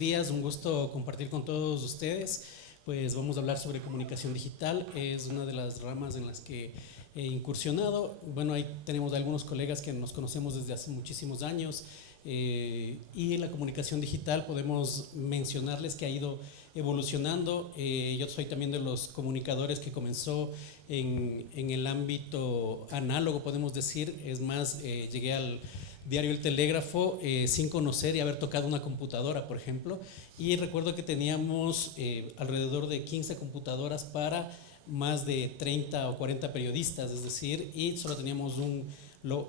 Días, un gusto compartir con todos ustedes. Pues vamos a hablar sobre comunicación digital, es una de las ramas en las que he incursionado. Bueno, ahí tenemos algunos colegas que nos conocemos desde hace muchísimos años y la comunicación digital podemos mencionarles que ha ido evolucionando. Yo soy también de los comunicadores que comenzó en el ámbito análogo, podemos decir. Es más, llegué al diario El Telégrafo sin conocer y haber tocado una computadora, por ejemplo, y recuerdo que teníamos alrededor de 15 computadoras para más de 30 o 40 periodistas, es decir, y solo teníamos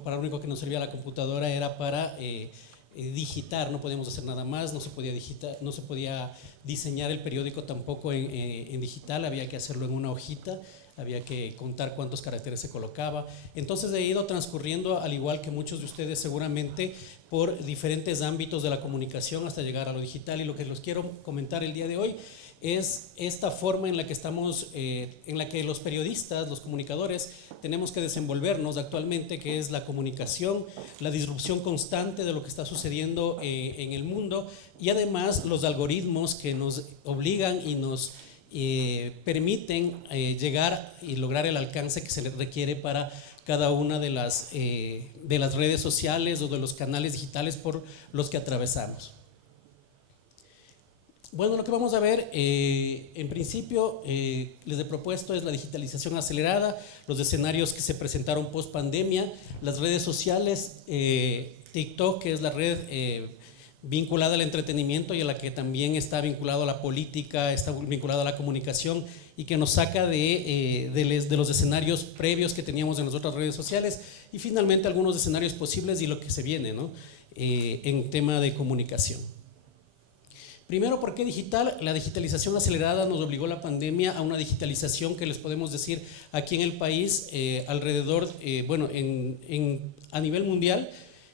para lo único que nos servía la computadora era para digitar, no podíamos hacer nada más, no se podía digitar, no se podía diseñar el periódico tampoco en digital, había que hacerlo en una hojita, había que contar cuántos caracteres se colocaba. Entonces he ido transcurriendo, al igual que muchos de ustedes seguramente, por diferentes ámbitos de la comunicación hasta llegar a lo digital, y lo que les quiero comentar el día de hoy es esta forma en la que estamos, en la que los periodistas, los comunicadores, tenemos que desenvolvernos actualmente, que es la comunicación, la disrupción constante de lo que está sucediendo en el mundo, y además los algoritmos que nos obligan y nos permiten llegar y lograr el alcance que se requiere para cada una de las redes sociales o de los canales digitales por los que atravesamos. Bueno, lo que vamos a ver, en principio, les he propuesto es la digitalización acelerada, los escenarios que se presentaron post pandemia, las redes sociales, TikTok, que es la red vinculada al entretenimiento y a la que también está vinculado a la política, está vinculado a la comunicación, y que nos saca de los escenarios previos que teníamos en las otras redes sociales, y finalmente algunos escenarios posibles y lo que se viene, ¿no? En tema de comunicación. Primero, ¿por qué digital? La digitalización acelerada nos obligó la pandemia a una digitalización que les podemos decir aquí en el país, alrededor, a nivel mundial.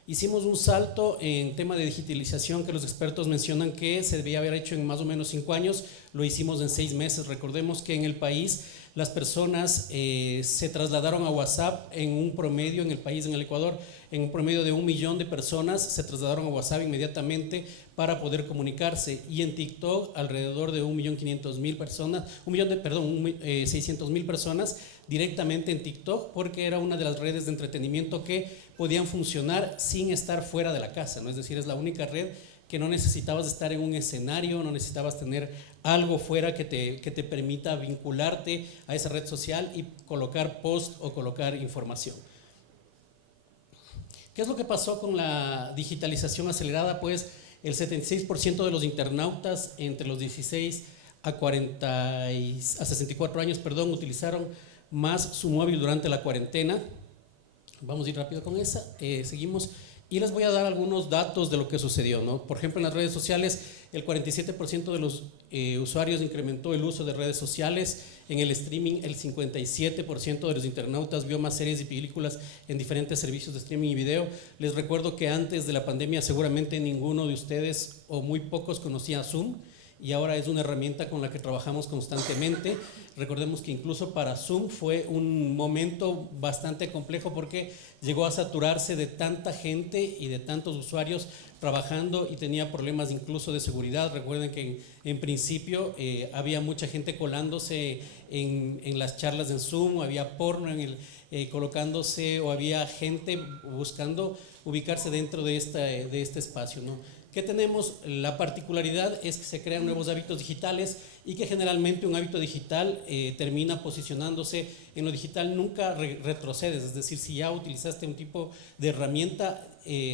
Hicimos un salto en tema de digitalización que los expertos mencionan que se debía haber hecho en más o menos 5 años, lo hicimos en 6 meses. Recordemos que en el país las personas se trasladaron a WhatsApp en un promedio, en el país, en el Ecuador, en un promedio de 1 millón de personas se trasladaron a WhatsApp inmediatamente para poder comunicarse, y en TikTok alrededor de 1.500.000 personas, 600.000 personas directamente en TikTok, porque era una de las redes de entretenimiento que podían funcionar sin estar fuera de la casa, ¿no? Es decir, es la única red que no necesitabas estar en un escenario, no necesitabas tener algo fuera que te permita vincularte a esa red social y colocar post o colocar información. ¿Qué es lo que pasó con la digitalización acelerada? Pues el 76% de los internautas entre los 16 a 64 años, utilizaron más su móvil durante la cuarentena. Vamos a ir rápido con esa, seguimos. Y les voy a dar algunos datos de lo que sucedió, ¿no? Por ejemplo, en las redes sociales, el 47% de los usuarios incrementó el uso de redes sociales. En el streaming, el 57% de los internautas vio más series y películas en diferentes servicios de streaming y video. Les recuerdo que antes de la pandemia seguramente ninguno de ustedes o muy pocos conocía Zoom, y ahora es una herramienta con la que trabajamos constantemente. Recordemos que incluso para Zoom fue un momento bastante complejo porque llegó a saturarse de tanta gente y de tantos usuarios trabajando, y tenía problemas incluso de seguridad. Recuerden que en principio había mucha gente colándose en las charlas en Zoom, o había porno colocándose, o había gente buscando ubicarse dentro de este espacio, ¿no? ¿Qué tenemos? La particularidad es que se crean nuevos hábitos digitales, y que generalmente un hábito digital termina posicionándose en lo digital, nunca retrocedes. Es decir, si ya utilizaste un tipo de herramienta,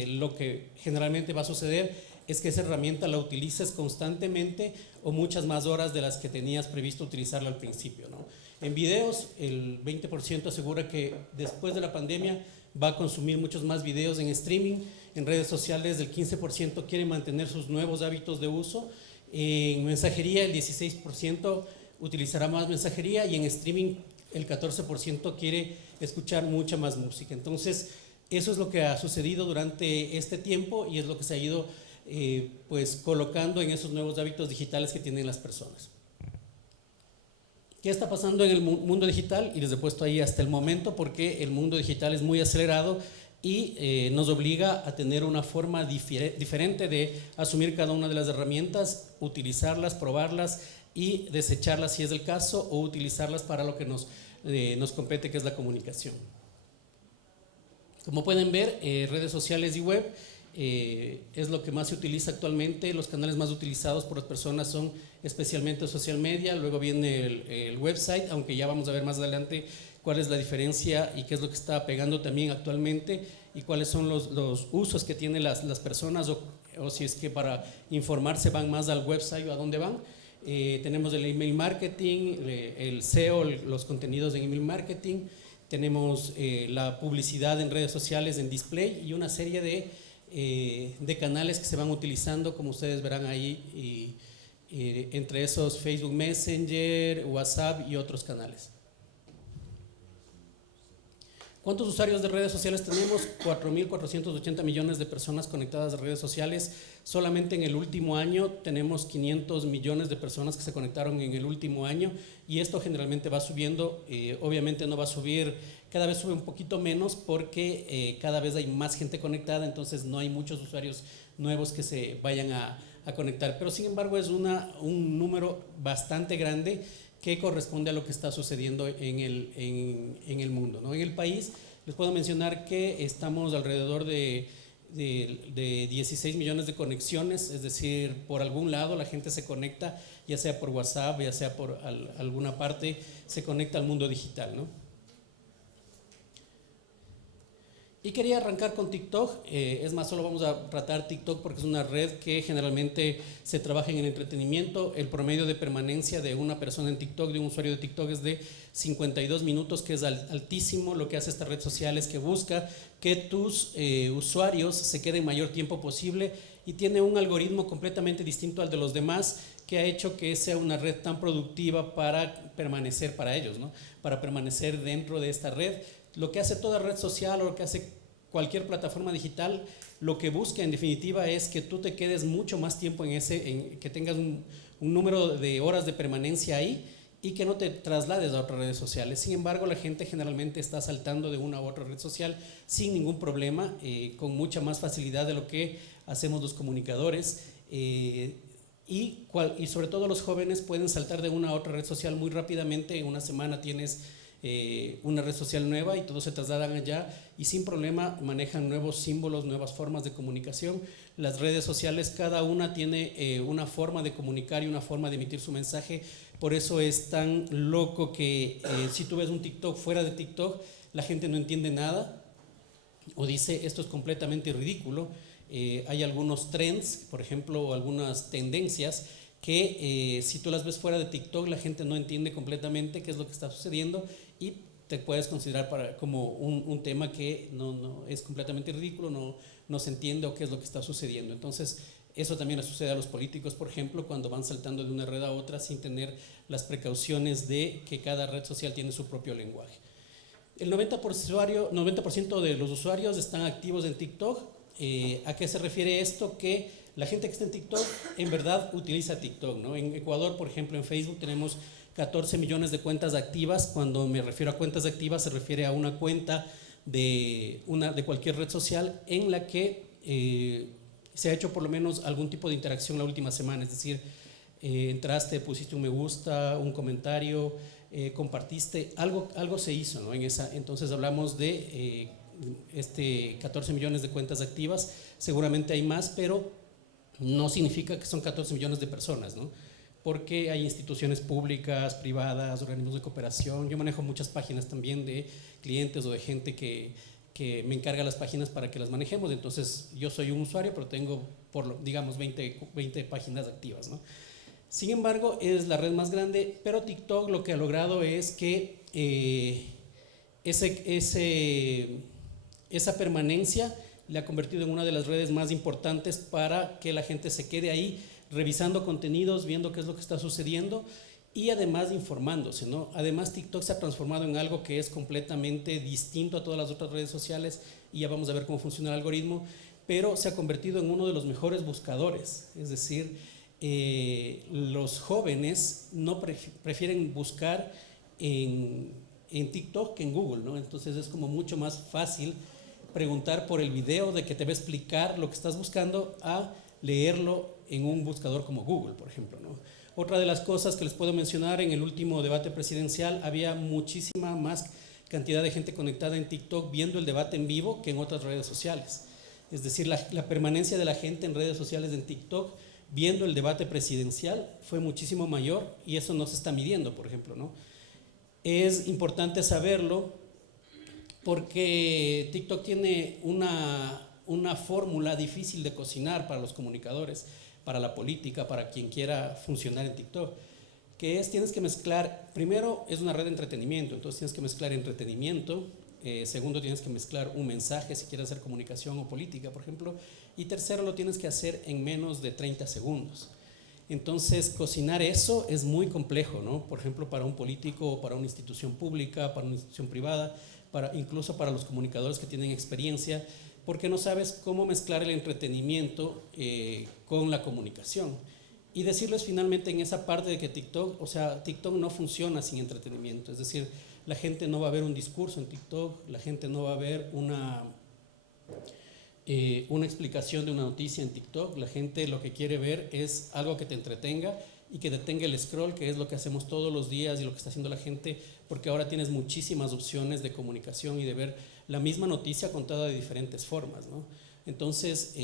lo que generalmente va a suceder es que esa herramienta la utilices constantemente o muchas más horas de las que tenías previsto utilizarla al principio, ¿no? En videos, el 20% asegura que después de la pandemia va a consumir muchos más videos en streaming. En redes sociales, el 15% quiere mantener sus nuevos hábitos de uso. En mensajería, el 16% utilizará más mensajería, y en streaming el 14% quiere escuchar mucha más música. Entonces, eso es lo que ha sucedido durante este tiempo, y es lo que se ha ido pues colocando en esos nuevos hábitos digitales que tienen las personas. ¿Qué está pasando en el mundo digital? Y les he puesto ahí hasta el momento, porque el mundo digital es muy acelerado y nos obliga a tener una forma diferente de asumir cada una de las herramientas, utilizarlas, probarlas y desecharlas si es el caso, o utilizarlas para lo que nos compete, que es la comunicación. Como pueden ver, redes sociales y web es lo que más se utiliza actualmente. Los canales más utilizados por las personas son especialmente social media, luego viene el website, aunque ya vamos a ver más adelante cuál es la diferencia y qué es lo que está pegando también actualmente y cuáles son los usos que tienen las personas, o si es que para informarse van más al website o a dónde van. Tenemos el email marketing, el SEO, los contenidos en email marketing, tenemos la publicidad en redes sociales, en display, y una serie de canales que se van utilizando, como ustedes verán ahí, entre esos Facebook Messenger, WhatsApp y otros canales. ¿Cuántos usuarios de redes sociales tenemos? 4.480 millones de personas conectadas a redes sociales. Solamente en el último año tenemos 500 millones de personas que se conectaron en el último año, y esto generalmente va subiendo. Obviamente no va a subir, cada vez sube un poquito menos porque cada vez hay más gente conectada, entonces no hay muchos usuarios nuevos que se vayan a conectar. Pero sin embargo es un número bastante grande que corresponde a lo que está sucediendo en el mundo, ¿no? En el país les puedo mencionar que estamos alrededor de 16 millones de conexiones, es decir, por algún lado la gente se conecta, ya sea por WhatsApp, ya sea por alguna parte, se conecta al mundo digital, ¿no? Y quería arrancar con TikTok. Es más, solo vamos a tratar TikTok porque es una red que generalmente se trabaja en el entretenimiento. El promedio de permanencia de una persona en TikTok, de un usuario de TikTok, es de 52 minutos, que es altísimo. Lo que hace esta red social es que busca que tus usuarios se queden mayor tiempo posible, y tiene un algoritmo completamente distinto al de los demás, que ha hecho que sea una red tan productiva para permanecer para ellos, ¿no? Para permanecer dentro de esta red. Lo que hace toda red social, o lo que hace cualquier plataforma digital, lo que busca en definitiva es que tú te quedes mucho más tiempo que tengas un número de horas de permanencia ahí, y que no te traslades a otras redes sociales. Sin embargo, la gente generalmente está saltando de una u otra red social sin ningún problema, con mucha más facilidad de lo que hacemos los comunicadores. Y sobre todo los jóvenes pueden saltar de una a otra red social muy rápidamente. En una semana tienes una red social nueva y todos se trasladan allá, y sin problema manejan nuevos símbolos, nuevas formas de comunicación. Las redes sociales, cada una tiene una forma de comunicar y una forma de emitir su mensaje. Por eso es tan loco que si tú ves un TikTok fuera de TikTok, la gente no entiende nada o dice esto es completamente ridículo. Hay algunos trends, por ejemplo, o algunas tendencias que si tú las ves fuera de TikTok, la gente no entiende completamente qué es lo que está sucediendo, y te puedes considerar como un tema que no es completamente ridículo, no se entiende o qué es lo que está sucediendo. Entonces, eso también le sucede a los políticos, por ejemplo, cuando van saltando de una red a otra sin tener las precauciones de que cada red social tiene su propio lenguaje. El 90% de los usuarios están activos en TikTok. ¿A qué se refiere esto? Que la gente que está en TikTok en verdad utiliza TikTok, ¿no? En Ecuador, por ejemplo, en Facebook tenemos 14 millones de cuentas activas. Cuando me refiero a cuentas activas, se refiere a una cuenta de cualquier red social en la que se ha hecho por lo menos algún tipo de interacción la última semana. Es decir, entraste, pusiste un me gusta, un comentario, compartiste, algo se hizo, ¿no? Entonces hablamos de 14 millones de cuentas activas. Seguramente hay más, pero no significa que son 14 millones de personas, ¿no? Porque hay instituciones públicas, privadas, organismos de cooperación. Yo manejo muchas páginas también de clientes o de gente que me encarga las páginas para que las manejemos. Entonces yo soy un usuario, pero tengo, digamos, 20 páginas activas, ¿no? Sin embargo, es la red más grande, pero TikTok lo que ha logrado es que esa permanencia le ha convertido en una de las redes más importantes para que la gente se quede ahí revisando contenidos, viendo qué es lo que está sucediendo y además informándose, ¿no? Además, TikTok se ha transformado en algo que es completamente distinto a todas las otras redes sociales, y ya vamos a ver cómo funciona el algoritmo, pero se ha convertido en uno de los mejores buscadores. Es decir, los jóvenes no prefieren buscar en TikTok que en Google, ¿no? Entonces es como mucho más fácil preguntar por el video de que te va a explicar lo que estás buscando a leerlo en un buscador como Google, por ejemplo, ¿no? Otra de las cosas que les puedo mencionar, en el último debate presidencial había muchísima más cantidad de gente conectada en TikTok viendo el debate en vivo que en otras redes sociales. Es decir, la permanencia de la gente en redes sociales en TikTok viendo el debate presidencial fue muchísimo mayor y eso no se está midiendo, por ejemplo, ¿no? Es importante saberlo porque TikTok tiene una fórmula difícil de cocinar para los comunicadores, para la política, para quien quiera funcionar en TikTok, que es, tienes que mezclar, primero es una red de entretenimiento, entonces tienes que mezclar entretenimiento, segundo tienes que mezclar un mensaje si quieres hacer comunicación o política, por ejemplo, y tercero lo tienes que hacer en menos de 30 segundos. Entonces, cocinar eso es muy complejo, ¿no? Por ejemplo, para un político, para una institución pública, para una institución privada, incluso para los comunicadores que tienen experiencia, porque no sabes cómo mezclar el entretenimiento con la comunicación. Y decirles finalmente en esa parte de que TikTok, o sea, TikTok no funciona sin entretenimiento, es decir, la gente no va a ver un discurso en TikTok, la gente no va a ver una explicación de una noticia en TikTok, la gente lo que quiere ver es algo que te entretenga y que detenga el scroll, que es lo que hacemos todos los días y lo que está haciendo la gente, porque ahora tienes muchísimas opciones de comunicación y de ver la misma noticia contada de diferentes formas, ¿no? Entonces,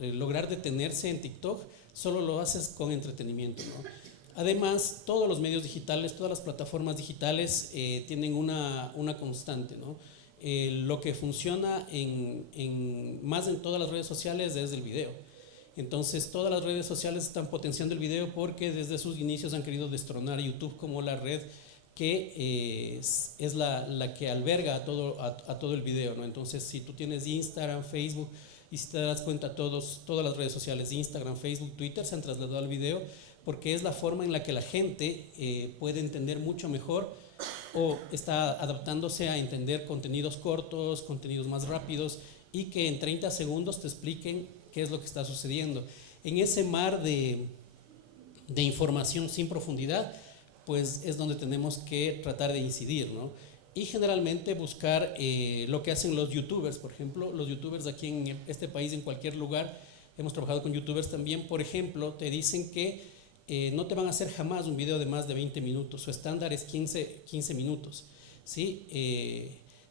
lograr detenerse en TikTok, solo lo haces con entretenimiento, ¿no? Además, todos los medios digitales, todas las plataformas digitales tienen una constante, ¿no? Lo que funciona más en todas las redes sociales es el video. Entonces, todas las redes sociales están potenciando el video porque desde sus inicios han querido destronar YouTube como la red que es la que alberga a todo el video, ¿no? Entonces, si tú tienes Instagram, Facebook, y si te das cuenta, todas las redes sociales, Instagram, Facebook, Twitter, se han trasladado al video porque es la forma en la que la gente puede entender mucho mejor o está adaptándose a entender contenidos cortos, contenidos más rápidos y que en 30 segundos te expliquen qué es lo que está sucediendo. En ese mar de información sin profundidad, pues es donde tenemos que tratar de incidir, ¿no? Y generalmente buscar lo que hacen los youtubers, por ejemplo, los youtubers aquí en este país, en cualquier lugar, hemos trabajado con youtubers también, por ejemplo, te dicen que no te van a hacer jamás un video de más de 20 minutos, su estándar es 15 minutos, ¿sí?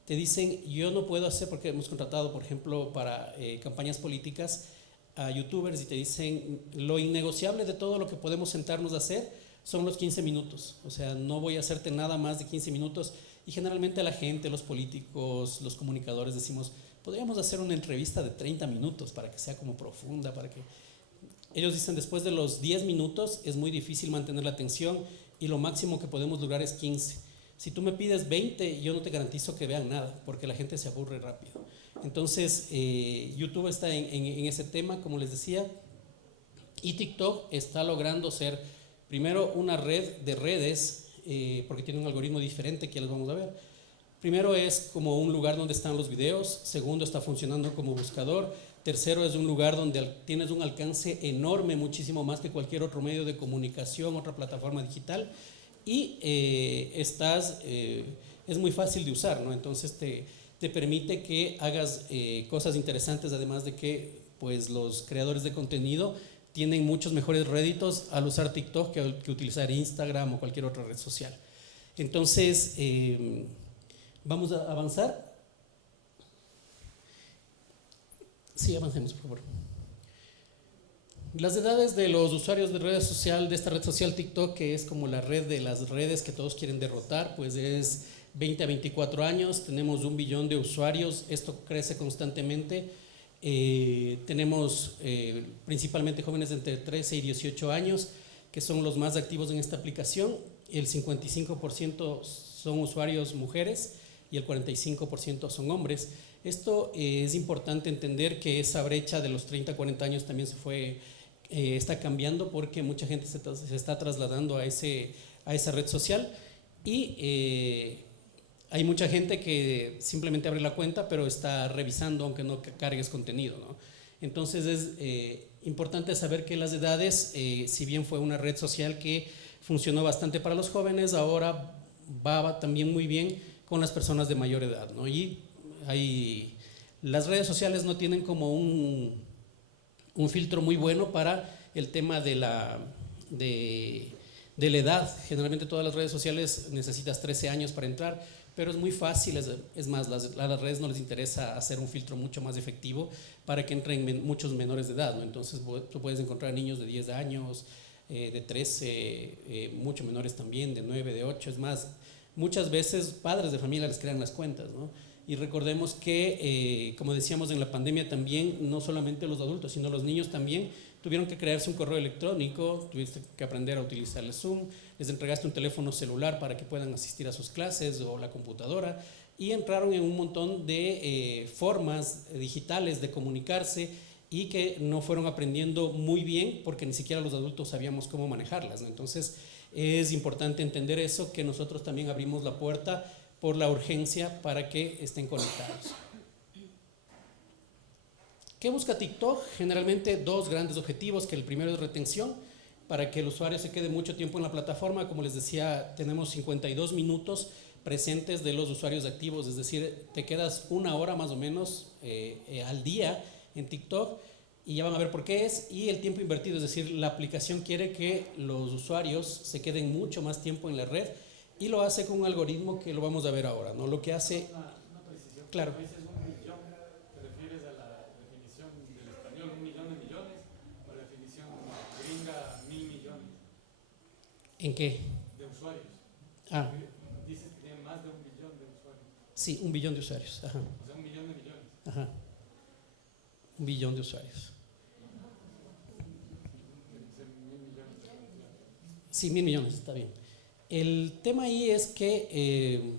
Te dicen, yo no puedo hacer, porque hemos contratado, por ejemplo, para campañas políticas a youtubers y te dicen, lo innegociable de todo lo que podemos sentarnos a hacer son los 15 minutos, o sea, no voy a hacerte nada más de 15 minutos. Y generalmente la gente, los políticos, los comunicadores decimos, podríamos hacer una entrevista de 30 minutos para que sea como profunda, para que... Ellos dicen, después de los 10 minutos es muy difícil mantener la atención y lo máximo que podemos lograr es 15. Si tú me pides 20, yo no te garantizo que vean nada, porque la gente se aburre rápido. Entonces, YouTube está en ese tema, como les decía, y TikTok está logrando ser, primero, una red de redes, porque tiene un algoritmo diferente que ya les vamos a ver. Primero es como un lugar donde están los videos, segundo está funcionando como buscador, tercero es un lugar donde tienes un alcance enorme, muchísimo más que cualquier otro medio de comunicación, otra plataforma digital, y es muy fácil de usar, ¿no? Entonces te permite que hagas cosas interesantes, además de que pues, los creadores de contenido tienen muchos mejores réditos al usar TikTok que utilizar Instagram o cualquier otra red social. Entonces, vamos a avanzar. Sí, avancemos, por favor. Las edades de los usuarios de redes sociales, de esta red social TikTok, que es como la red de las redes que todos quieren derrotar, pues es 20 a 24 años, tenemos 1 billón de usuarios, esto crece constantemente. Tenemos principalmente jóvenes de entre 13 y 18 años que son los más activos en esta aplicación. El 55% son usuarios mujeres y el 45% son hombres. Esto es importante entender que esa brecha de los 30 a 40 años también está cambiando porque mucha gente se está trasladando a esa red social y hay mucha gente que simplemente abre la cuenta pero está revisando aunque no cargues contenido, ¿no? Entonces es importante saber que las edades, si bien fue una red social que funcionó bastante para los jóvenes, ahora va también muy bien con las personas de mayor edad, ¿no? Y Las redes sociales no tienen como un filtro muy bueno para el tema de la edad. Generalmente todas las redes sociales necesitas 13 años para entrar, pero es muy fácil, es más, a las redes no les interesa hacer un filtro mucho más efectivo para que entren muchos menores de edad, ¿no? Entonces tú puedes encontrar niños de 10 años, de 13, mucho menores también, de 9, de 8, es más, muchas veces padres de familia les crean las cuentas, ¿no? Y recordemos que, como decíamos en la pandemia también, no solamente los adultos, sino los niños también tuvieron que crearse un correo electrónico, tuviste que aprender a utilizar el Zoom, les entregaste un teléfono celular para que puedan asistir a sus clases o la computadora, y entraron en un montón de formas digitales de comunicarse y que no fueron aprendiendo muy bien porque ni siquiera los adultos sabíamos cómo manejarlas, ¿no? Entonces es importante entender eso, que nosotros también abrimos la puerta por la urgencia para que estén conectados. ¿Qué busca TikTok? Generalmente dos grandes objetivos, que el primero es retención, para que el usuario se quede mucho tiempo en la plataforma. Como les decía, tenemos 52 minutos presentes de los usuarios activos, es decir, te quedas una hora más o menos al día en TikTok, y ya van a ver por qué es. Y el tiempo invertido, es decir, la aplicación quiere que los usuarios se queden mucho más tiempo en la red, y lo hace con un algoritmo que lo vamos a ver ahora, ¿no? Lo que hace... Una precisión. Claro. Dices 1 millón, ¿te refieres a la definición del español 1 millón de millones o a la definición gringa 1.000 millones? ¿En qué? De usuarios. Ah. Dices que tiene más de 1 billón de usuarios. Sí, 1 billón de usuarios. Ajá. O sea, 1 millón de millones. Ajá. 1 billón de usuarios. Sí, 1.000 millones, está bien. El tema ahí es que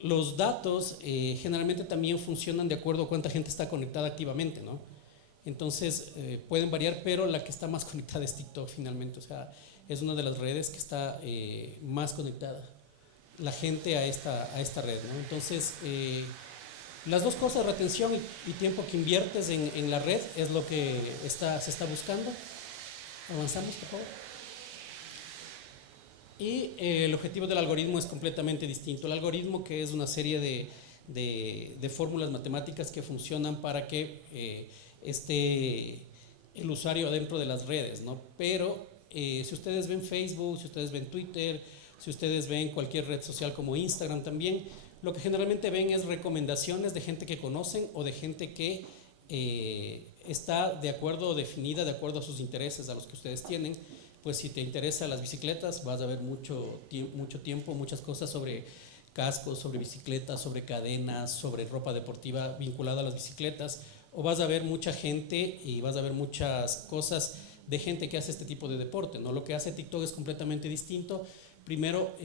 los datos generalmente también funcionan de acuerdo a cuánta gente está conectada activamente, ¿no? Entonces pueden variar, pero la que está más conectada es TikTok finalmente. O sea, es una de las redes que está más conectada la gente a esta red, ¿no? Entonces las dos cosas, retención y tiempo que inviertes en la red, es lo que se está buscando. Avanzamos, por favor. Y el objetivo del algoritmo es completamente distinto. El algoritmo, que es una serie de fórmulas matemáticas que funcionan para que esté el usuario dentro de las redes, ¿no? Pero si ustedes ven Facebook, si ustedes ven Twitter, si ustedes ven cualquier red social como Instagram también, lo que generalmente ven es recomendaciones de gente que conocen o de gente que está de acuerdo o definida de acuerdo a sus intereses, a los que ustedes tienen. Pues si te interesan las bicicletas, vas a ver mucho tiempo, muchas cosas sobre cascos, sobre bicicletas, sobre cadenas, sobre ropa deportiva vinculada a las bicicletas, o vas a ver mucha gente y vas a ver muchas cosas de gente que hace este tipo de deporte, ¿no? Lo que hace TikTok es completamente distinto. Primero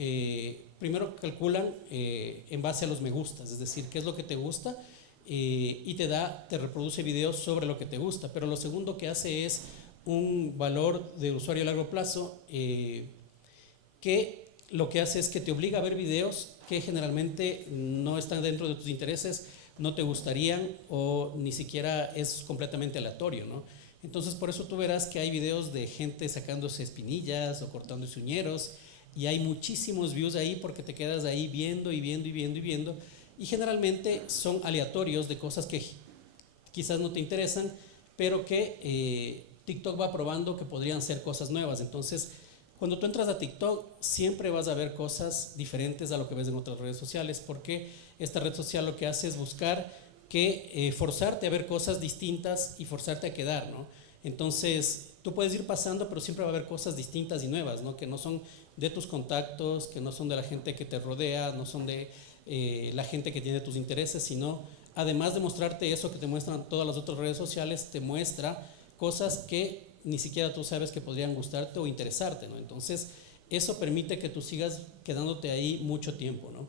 calculan en base a los me gustas, es decir, qué es lo que te gusta, y te reproduce videos sobre lo que te gusta. Pero lo segundo que hace es un valor de usuario a largo plazo, que lo que hace es que te obliga a ver videos que generalmente no están dentro de tus intereses, no te gustarían, o ni siquiera es completamente aleatorio, ¿no? Entonces por eso tú verás que hay videos de gente sacándose espinillas o cortándose uñeros, y hay muchísimos views ahí porque te quedas ahí viendo y viendo y viendo y viendo, y generalmente son aleatorios de cosas que quizás no te interesan, pero que TikTok va probando que podrían ser cosas nuevas. Entonces, cuando tú entras a TikTok, siempre vas a ver cosas diferentes a lo que ves en otras redes sociales, porque esta red social lo que hace es buscar forzarte a ver cosas distintas y forzarte a quedar, ¿no? Entonces, tú puedes ir pasando, pero siempre va a haber cosas distintas y nuevas, ¿no? Que no son de tus contactos, que no son de la gente que te rodea, no son de la gente que tiene tus intereses, sino, además de mostrarte eso que te muestran todas las otras redes sociales, te muestra cosas que ni siquiera tú sabes que podrían gustarte o interesarte, ¿no? Entonces, eso permite que tú sigas quedándote ahí mucho tiempo, ¿no?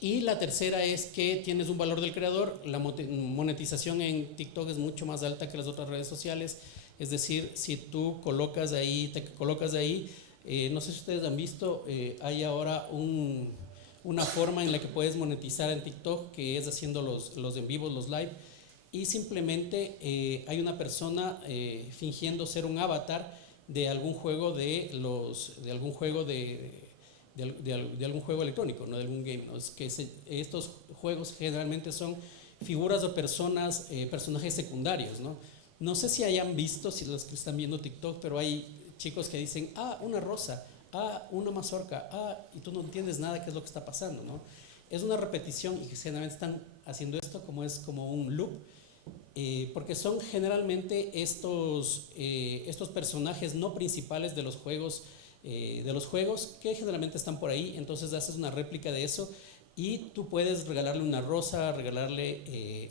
Y la tercera es que tienes un valor del creador. La monetización en TikTok es mucho más alta que las otras redes sociales. Es decir, si tú te colocas ahí, no sé si ustedes han visto, hay ahora una forma en la que puedes monetizar en TikTok, que es haciendo los en vivos, los live. Y simplemente hay una persona fingiendo ser un avatar de algún juego de algún juego electrónico, no de algún game, ¿no? Es que estos juegos generalmente son figuras o personas, personajes secundarios, ¿no? No sé si hayan visto, si los que están viendo TikTok, pero hay chicos que dicen, una rosa, una mazorca, y tú no entiendes nada qué es lo que está pasando, ¿no? Es una repetición y generalmente están haciendo esto como un loop, porque son generalmente estos personajes no principales de los juegos que generalmente están por ahí. Entonces haces una réplica de eso y tú puedes regalarle una rosa, regalarle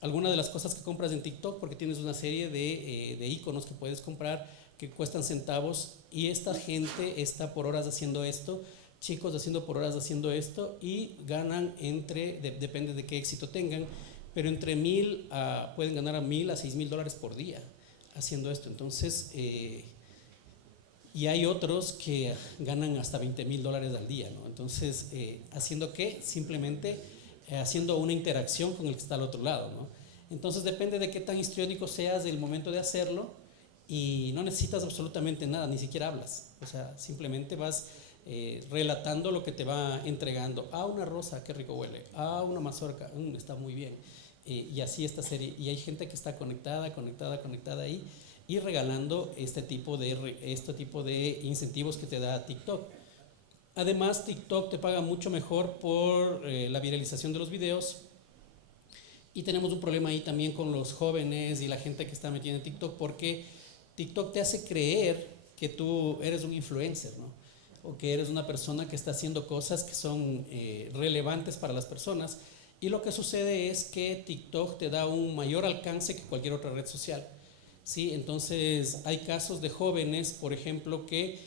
alguna de las cosas que compras en TikTok, porque tienes una serie de iconos que puedes comprar que cuestan centavos, y esta gente está por horas haciendo esto, chicos haciendo por horas haciendo esto, y ganan depende de qué éxito tengan, pero entre pueden ganar a $1,000 a $6,000 por día haciendo esto. Entonces, y hay otros que ganan hasta $20,000 al día, ¿no? Entonces, ¿haciendo qué? Simplemente haciendo una interacción con el que está al otro lado, ¿no? Entonces depende de qué tan histriónico seas del momento de hacerlo, y no necesitas absolutamente nada, ni siquiera hablas, o sea, simplemente vas relatando lo que te va entregando. Una rosa, qué rico huele. Una mazorca, está muy bien. Y así esta serie, y hay gente que está conectada ahí, y regalando este tipo de incentivos que te da TikTok. Además, TikTok te paga mucho mejor por la viralización de los videos, y tenemos un problema ahí también con los jóvenes y la gente que está metida en TikTok, porque TikTok te hace creer que tú eres un influencer, ¿no? O que eres una persona que está haciendo cosas que son relevantes para las personas, y lo que sucede es que TikTok te da un mayor alcance que cualquier otra red social, ¿sí? Entonces hay casos de jóvenes, por ejemplo, que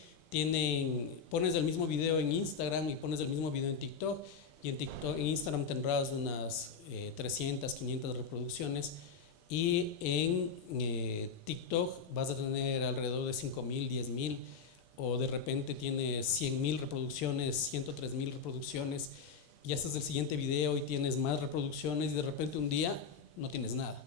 pones el mismo video en Instagram y pones el mismo video en TikTok, y en Instagram tendrás unas 300, 500 reproducciones, y en TikTok vas a tener alrededor de 5,000, 10,000, o de repente tienes 100,000 reproducciones, 103,000 reproducciones, y haces el siguiente video y tienes más reproducciones, y de repente un día no tienes nada.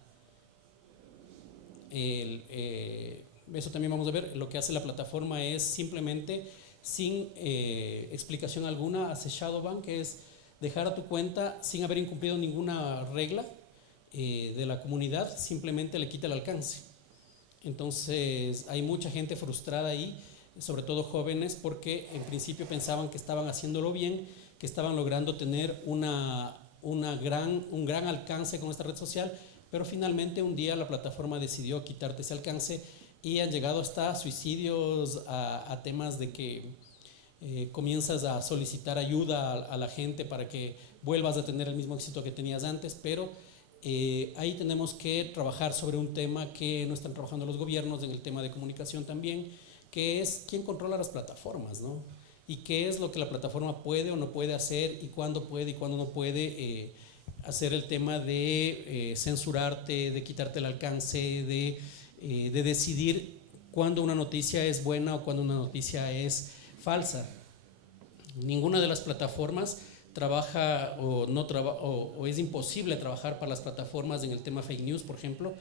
Eso también vamos a ver. Lo que hace la plataforma es simplemente, sin explicación alguna, hace shadowban, que es dejar a tu cuenta sin haber incumplido ninguna regla de la comunidad, simplemente le quita el alcance. Entonces hay mucha gente frustrada ahí, sobre todo jóvenes, porque en principio pensaban que estaban haciéndolo bien, que estaban logrando tener un gran alcance con esta red social, pero finalmente un día la plataforma decidió quitarte ese alcance, y han llegado hasta suicidios, a temas de que comienzas a solicitar ayuda a la gente para que vuelvas a tener el mismo éxito que tenías antes. Pero ahí tenemos que trabajar sobre un tema que no están trabajando los gobiernos, en el tema de comunicación también, que es quién controla las plataformas, ¿no? Y qué es lo que la plataforma puede o no puede hacer, y cuándo puede y cuándo no puede hacer el tema de censurarte, de quitarte el alcance, de decidir cuándo una noticia es buena o cuándo una noticia es falsa. Ninguna de las plataformas trabaja o es imposible trabajar para las plataformas en el tema fake news, por ejemplo,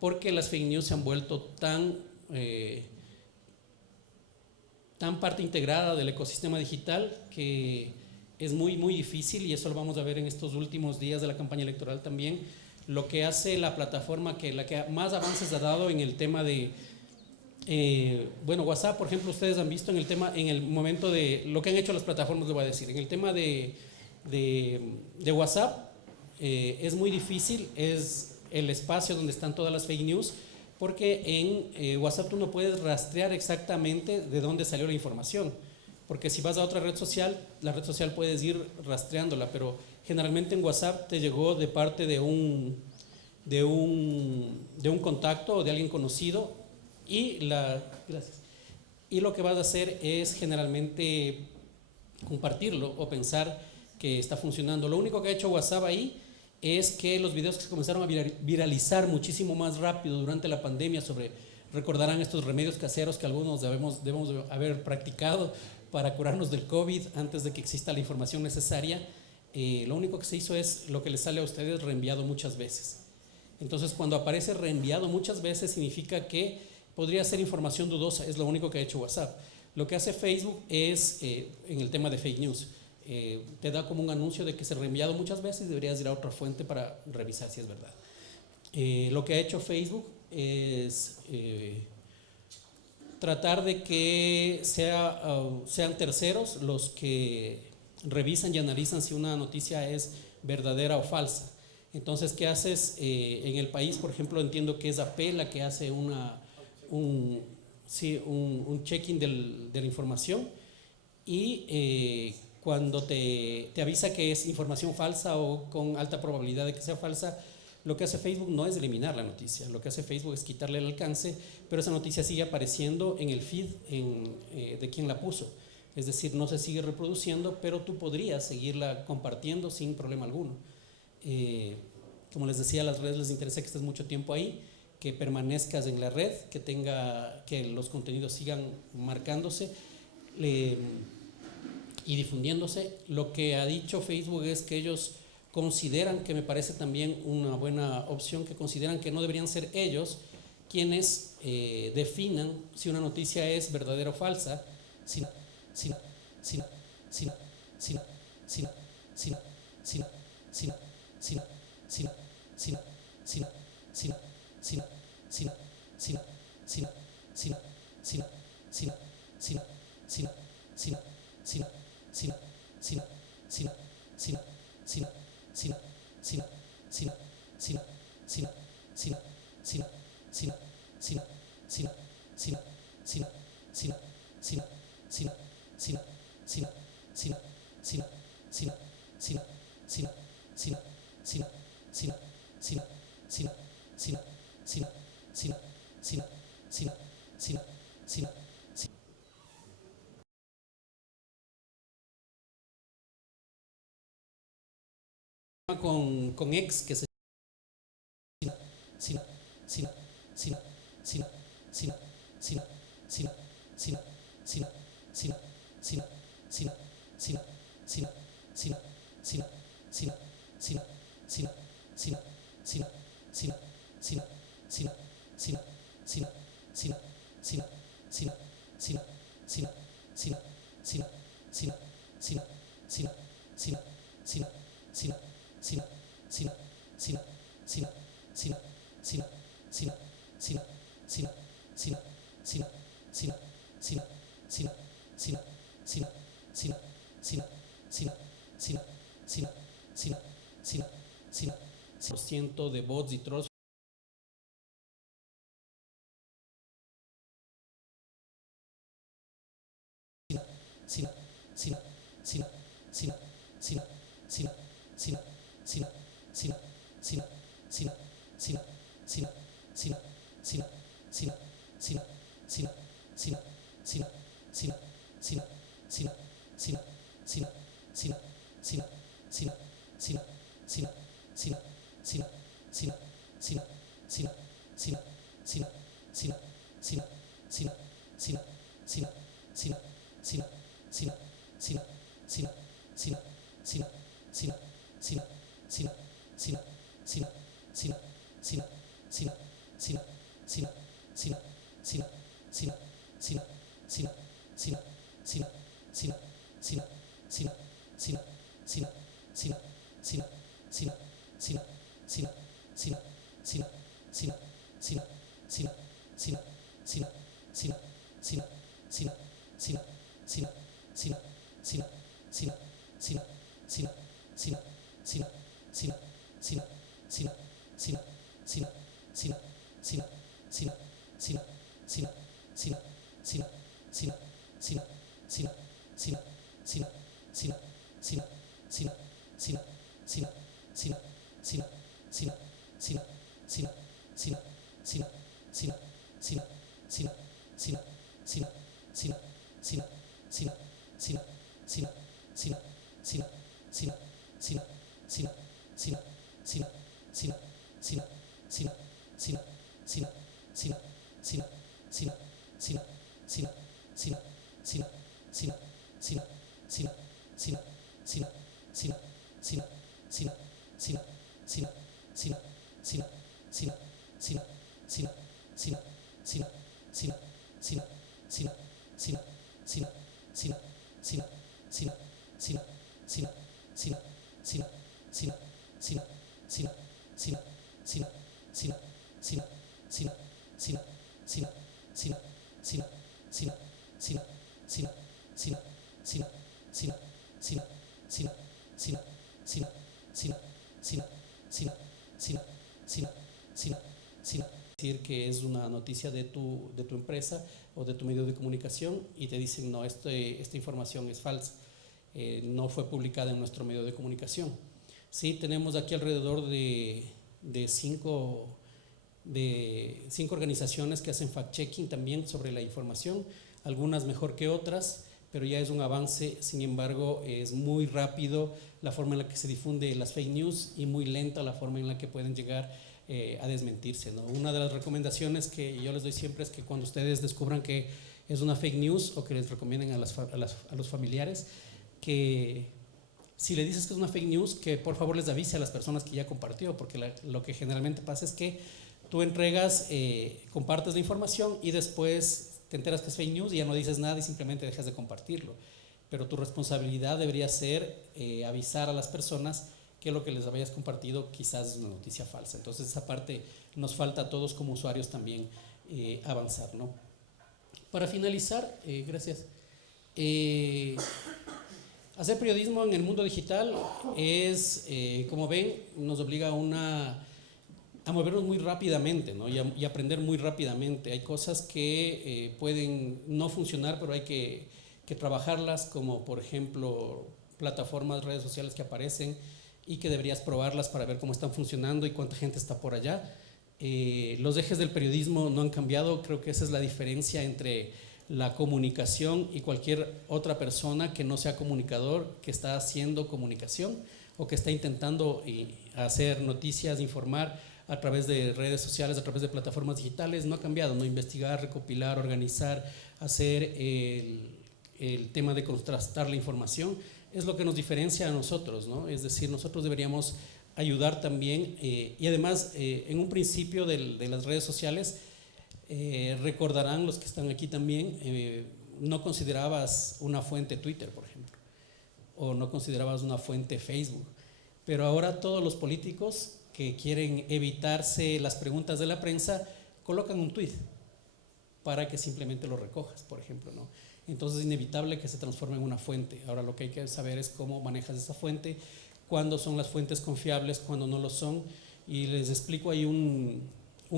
porque las fake news se han vuelto tan parte integrada del ecosistema digital que es muy, muy difícil, y eso lo vamos a ver en estos últimos días de la campaña electoral también. Lo que hace la plataforma, la que más avances ha dado en el tema de WhatsApp, por ejemplo, ustedes han visto en el momento de lo que han hecho las plataformas, le voy a decir, en el tema de WhatsApp, es muy difícil, es el espacio donde están todas las fake news, porque en WhatsApp tú no puedes rastrear exactamente de dónde salió la información, porque si vas a otra red social, la red social puedes ir rastreándola, pero generalmente en WhatsApp te llegó de parte de un contacto o de alguien conocido, y lo que vas a hacer es generalmente compartirlo o pensar que está funcionando. Lo único que ha hecho WhatsApp ahí es que los videos que se comenzaron a viralizar muchísimo más rápido durante la pandemia, recordarán estos remedios caseros que algunos debemos haber practicado para curarnos del COVID antes de que exista la información necesaria. Lo único que se hizo es lo que les sale a ustedes reenviado muchas veces. Entonces, cuando aparece reenviado muchas veces, significa que podría ser información dudosa. Es lo único que ha hecho WhatsApp. Lo que hace Facebook es, en el tema de fake news, te da como un anuncio de que se ha reenviado muchas veces y deberías ir a otra fuente para revisar si es verdad. Lo que ha hecho Facebook es tratar de que sean terceros los que revisan y analizan si una noticia es verdadera o falsa. Entonces, ¿qué haces? En el país, por ejemplo, entiendo que es AP la que hace un checking de la información y cuando te avisa que es información falsa o con alta probabilidad de que sea falsa, lo que hace Facebook no es eliminar la noticia, lo que hace Facebook es quitarle el alcance, pero esa noticia sigue apareciendo en el feed de quien la puso. Es decir, no se sigue reproduciendo, pero tú podrías seguirla compartiendo sin problema alguno. Como les decía, a las redes les interesa que estés mucho tiempo ahí, que permanezcas en la red, que los contenidos sigan marcándose y difundiéndose. Lo que ha dicho Facebook es que ellos consideran, que me parece también una buena opción, que consideran que no deberían ser ellos quienes definan si una noticia es verdadera o falsa, sino con X que se ciento de bots y trolls decir que es una noticia de tu empresa o de tu medio de comunicación y te dicen no, esta información es falsa, no fue publicada en nuestro medio de comunicación. Sí, tenemos aquí alrededor de cinco organizaciones que hacen fact-checking también sobre la información, algunas mejor que otras, pero ya es un avance. Sin embargo, es muy rápido la forma en la que se difunde las fake news y muy lenta la forma en la que pueden llegar a desmentirse, ¿no? Una de las recomendaciones que yo les doy siempre es que cuando ustedes descubran que es una fake news o que les recomienden a los familiares, que si le dices que es una fake news, que por favor les avise a las personas que ya compartió, porque lo que generalmente pasa es que tú entregas, compartes la información y después te enteras que es fake news y ya no dices nada y simplemente dejas de compartirlo. Pero tu responsabilidad debería ser avisar a las personas que lo que les habías compartido quizás es una noticia falsa. Entonces esa parte nos falta a todos como usuarios también avanzar, ¿no? Para finalizar, gracias. Hacer periodismo en el mundo digital es, como ven, nos obliga a movernos muy rápidamente, ¿no? y aprender muy rápidamente. Hay cosas que pueden no funcionar, pero hay que trabajarlas, como por ejemplo plataformas, redes sociales que aparecen y que deberías probarlas para ver cómo están funcionando y cuánta gente está por allá. Los ejes del periodismo no han cambiado. Creo que esa es la diferencia entre la comunicación y cualquier otra persona que no sea comunicador, que está haciendo comunicación o que está intentando hacer noticias, informar a través de redes sociales, a través de plataformas digitales. No ha cambiado, ¿no? Investigar, recopilar, organizar, hacer el tema de contrastar la información es lo que nos diferencia a nosotros, ¿no? Es decir, nosotros deberíamos ayudar también y además en un principio de las redes sociales recordarán los que están aquí también, no considerabas una fuente Twitter, por ejemplo, o no considerabas una fuente Facebook, pero ahora todos los políticos que quieren evitarse las preguntas de la prensa colocan un tweet para que simplemente lo recojas, por ejemplo, ¿no? Entonces es inevitable que se transforme en una fuente. Ahora lo que hay que saber es cómo manejas esa fuente, cuándo son las fuentes confiables, cuándo no lo son, y les explico ahí un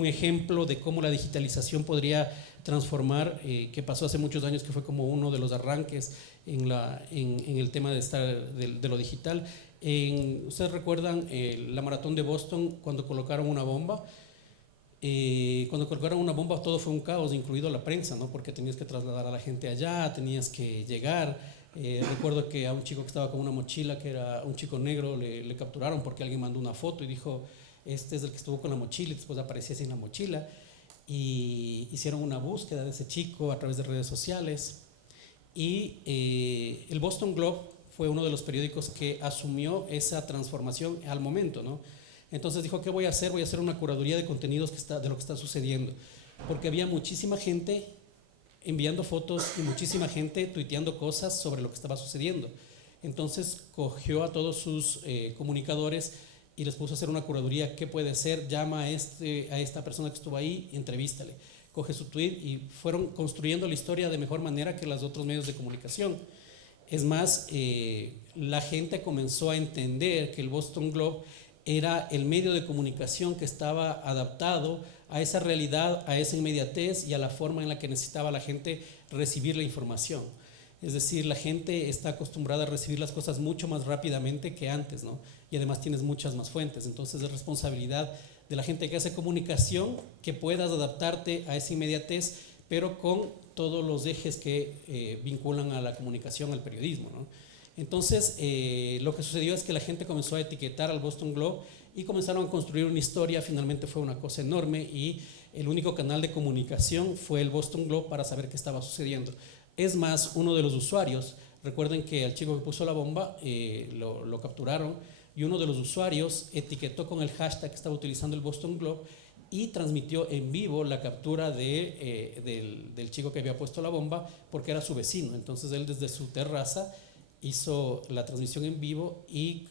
ejemplo de cómo la digitalización podría transformar, que pasó hace muchos años, que fue como uno de los arranques en el tema de lo digital. ¿Ustedes recuerdan la maratón de Boston cuando colocaron una bomba? Cuando colocaron una bomba todo fue un caos, incluido la prensa, ¿no? Porque tenías que trasladar a la gente allá, tenías que llegar. Recuerdo que a un chico que estaba con una mochila, que era un chico negro, le capturaron porque alguien mandó una foto y dijo, este es el que estuvo con la mochila, y después aparecía sin la mochila. Y hicieron una búsqueda de ese chico a través de redes sociales. Y el Boston Globe fue uno de los periódicos que asumió esa transformación al momento, ¿no? Entonces dijo, ¿qué voy a hacer? Voy a hacer una curaduría de contenidos de lo que está sucediendo. Porque había muchísima gente enviando fotos y muchísima gente tuiteando cosas sobre lo que estaba sucediendo. Entonces cogió a todos sus comunicadores y les puso a hacer una curaduría. ¿Qué puede ser? Llama a esta persona que estuvo ahí y entrevístale. Coge su tweet y fueron construyendo la historia de mejor manera que los otros medios de comunicación. Es más, la gente comenzó a entender que el Boston Globe era el medio de comunicación que estaba adaptado a esa realidad, a esa inmediatez y a la forma en la que necesitaba la gente recibir la información. Es decir, la gente está acostumbrada a recibir las cosas mucho más rápidamente que antes, ¿no? Y además tienes muchas más fuentes. Entonces es responsabilidad de la gente que hace comunicación que puedas adaptarte a esa inmediatez, pero con todos los ejes que vinculan a la comunicación, al periodismo, ¿no? Entonces, lo que sucedió es que la gente comenzó a etiquetar al Boston Globe y comenzaron a construir una historia. Finalmente fue una cosa enorme y el único canal de comunicación fue el Boston Globe para saber qué estaba sucediendo. Es más, uno de los usuarios, recuerden que al chico que puso la bomba lo capturaron, y uno de los usuarios etiquetó con el hashtag que estaba utilizando el Boston Globe y transmitió en vivo la captura del chico que había puesto la bomba, porque era su vecino. Entonces él desde su terraza hizo la transmisión en vivo y